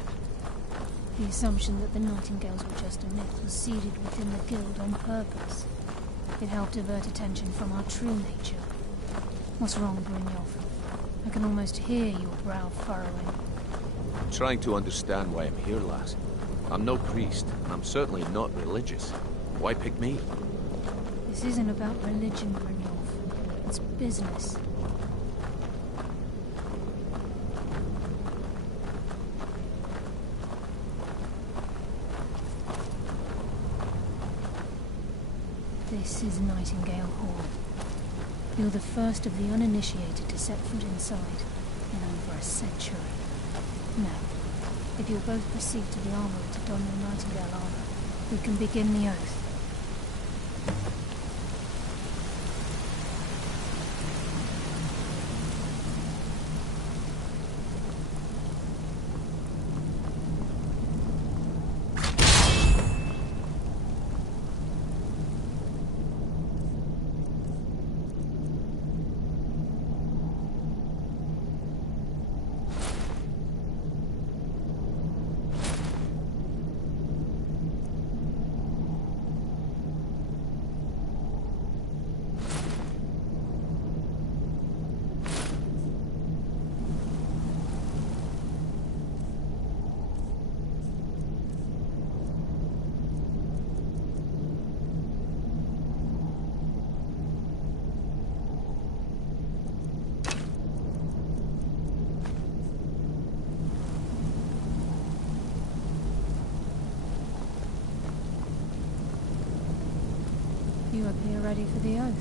The assumption that the Nightingales were just a myth was seeded within the guild on purpose. It helped divert attention from our true nature. What's wrong, Brynjolf? I can almost hear your brow furrowing. I'm trying to understand why I'm here, lass. I'm no priest, and I'm certainly not religious. Why pick me? This isn't about religion, Brynjolf. It's business. This is Nightingale Hall. You're the first of the uninitiated to set foot inside in over a century. Now, if you'll both proceed to the armory to don your Nightingale armor, we can begin the oath. You appear ready for the oath.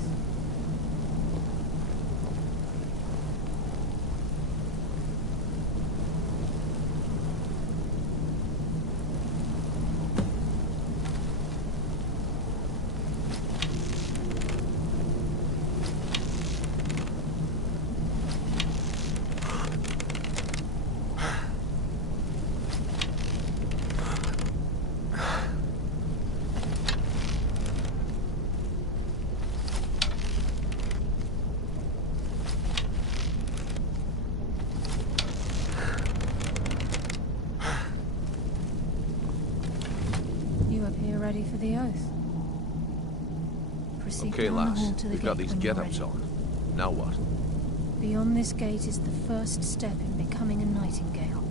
You appear ready for the oath. Proceed Okay, down the lass. hall to the We've got gate these when you're get-ups ready. on. Now what? Beyond this gate is the first step in becoming a nightingale.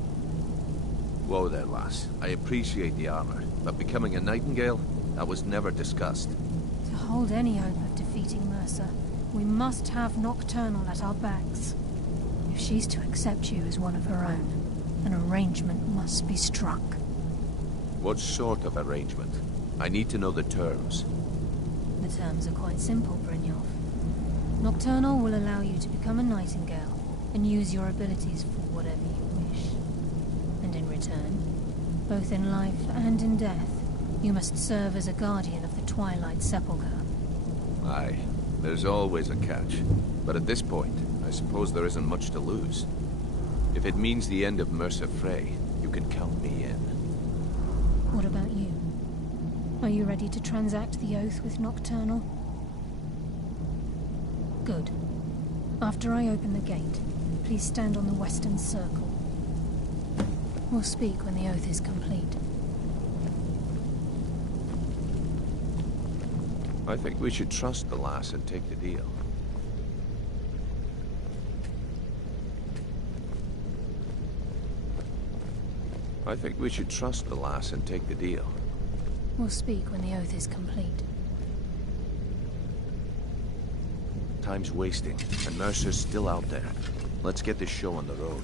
Whoa there, lass. I appreciate the armor, but becoming a nightingale? That was never discussed. To hold any hope of defeating Mercer, we must have Nocturnal at our backs. If she's to accept you as one of her own, an arrangement must be struck. What sort of arrangement? I need to know the terms. The terms are quite simple, Brynjolf. Nocturnal will allow you to become a nightingale and use your abilities for whatever you wish. And in return, both in life and in death, you must serve as a guardian of the Twilight Sepulchre. Aye, there's always a catch. But at this point, I suppose there isn't much to lose. If it means the end of Mercer Frey, you can count me in. What about you? Are you ready to transact the oath with Nocturnal? Good. After I open the gate, please stand on the western circle. We'll speak when the oath is complete. I think we should trust the lass and take the deal. I think we should trust the lass and take the deal. We'll speak when the oath is complete. Time's wasting, and Mercer's still out there. Let's get this show on the road.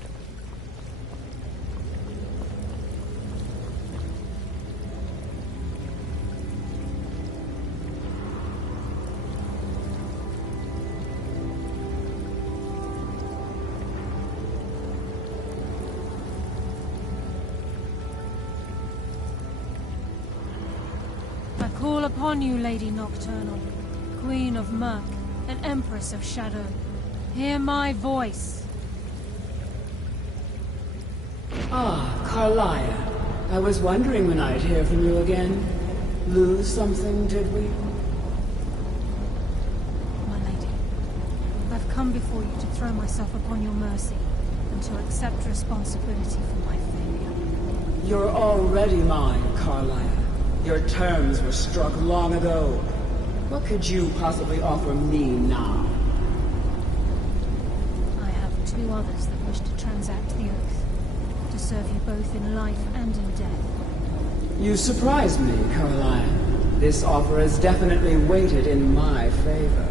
I call upon you, Lady Nocturnal, Queen of Murk, and Empress of Shadow. Hear my voice. Ah, Carlia. I was wondering when I'd hear from you again. Lose something, did we? My lady, I've come before you to throw myself upon your mercy and to accept responsibility for my failure. You're already mine, Carlia. Your terms were struck long ago. What could you possibly offer me now? I have two others that wish to transact the oath, to serve you both in life and in death. You surprised me, Carlia. This offer is definitely weighted in my favor.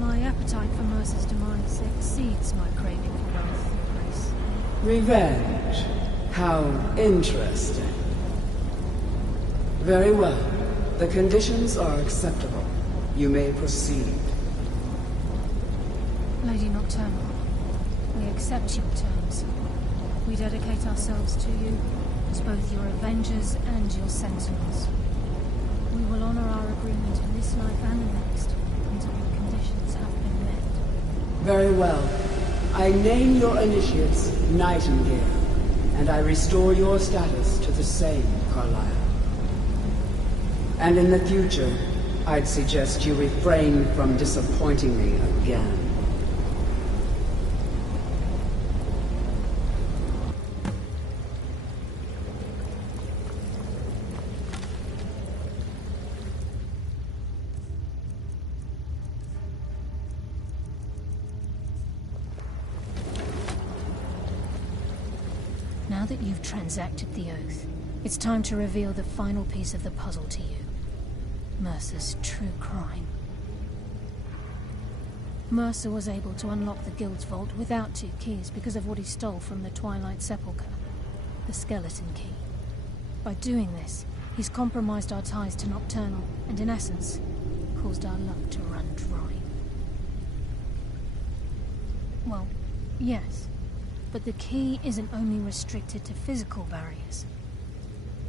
My appetite for Mercer's demise exceeds my craving for wealth and grace. Revenge. How interesting. Very well. The conditions are acceptable. You may proceed. Lady Nocturnal, we accept your terms. We dedicate ourselves to you as both your avengers and your sentinels. We will honor our agreement in this life and the next until your conditions have been met. Very well. I name your initiates Nightingale, and I restore your status to the same, Carlisle. And in the future, I'd suggest you refrain from disappointing me again. Now that you've transacted the oath, it's time to reveal the final piece of the puzzle to you. Mercer's true crime. Mercer was able to unlock the Guild's vault without 2 keys because of what he stole from the Twilight Sepulchre, the skeleton key. By doing this, he's compromised our ties to Nocturnal and, in essence, caused our luck to run dry. Well, yes, but the key isn't only restricted to physical barriers.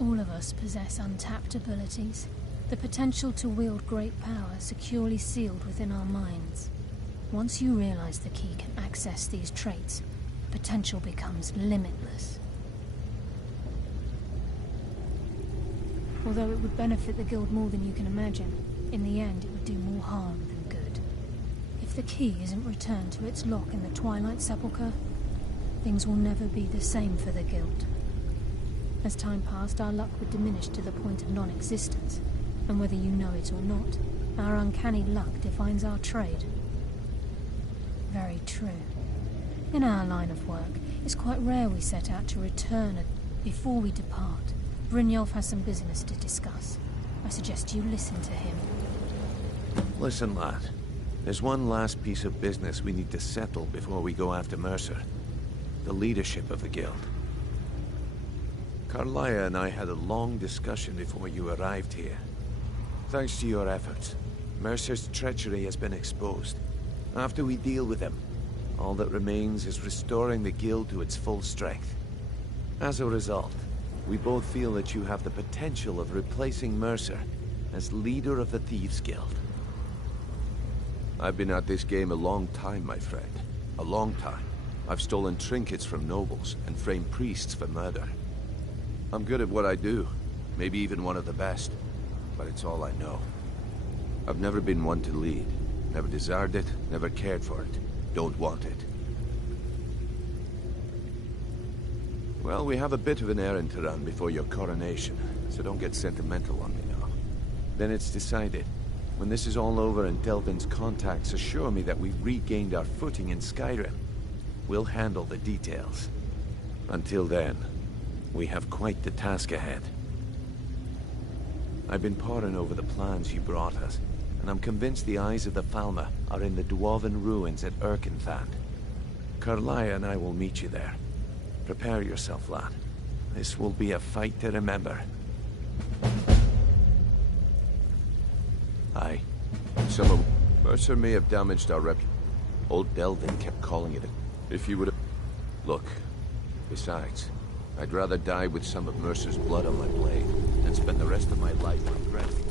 All of us possess untapped abilities, the potential to wield great power securely sealed within our minds. Once you realize the key can access these traits, potential becomes limitless. Although it would benefit the Guild more than you can imagine, in the end it would do more harm than good. If the key isn't returned to its lock in the Twilight Sepulchre, things will never be the same for the Guild. As time passed, our luck would diminish to the point of non-existence, And whether you know it or not, our uncanny luck defines our trade. Very true. In our line of work, it's quite rare we set out to return before we depart. Brynjolf has some business to discuss. I suggest you listen to him. Listen, lad. There's one last piece of business we need to settle before we go after Mercer. The leadership of the guild. Carlia and I had a long discussion before you arrived here. Thanks to your efforts, Mercer's treachery has been exposed. After we deal with him, all that remains is restoring the guild to its full strength. As a result, we both feel that you have the potential of replacing Mercer as leader of the Thieves' Guild. I've been at this game a long time, my friend. A long time. I've stolen trinkets from nobles and framed priests for murder. I'm good at what I do, maybe even one of the best, but it's all I know. I've never been one to lead. Never desired it, never cared for it. Don't want it. Well, we have a bit of an errand to run before your coronation, so don't get sentimental on me now. Then it's decided. When this is all over and Delvin's contacts assure me that we've regained our footing in Skyrim, we'll handle the details. Until then, we have quite the task ahead. I've been poring over the plans you brought us, and I'm convinced the eyes of the Falmer are in the Dwarven ruins at Erkenthand. Carlia and I will meet you there. Prepare yourself, lad. This will be a fight to remember. Aye. Some of Mercer may have damaged our reputation. Old Delvin kept calling it a... If you would have... Look. Besides, I'd rather die with some of Mercer's blood on my blade than spend the rest of my life regretting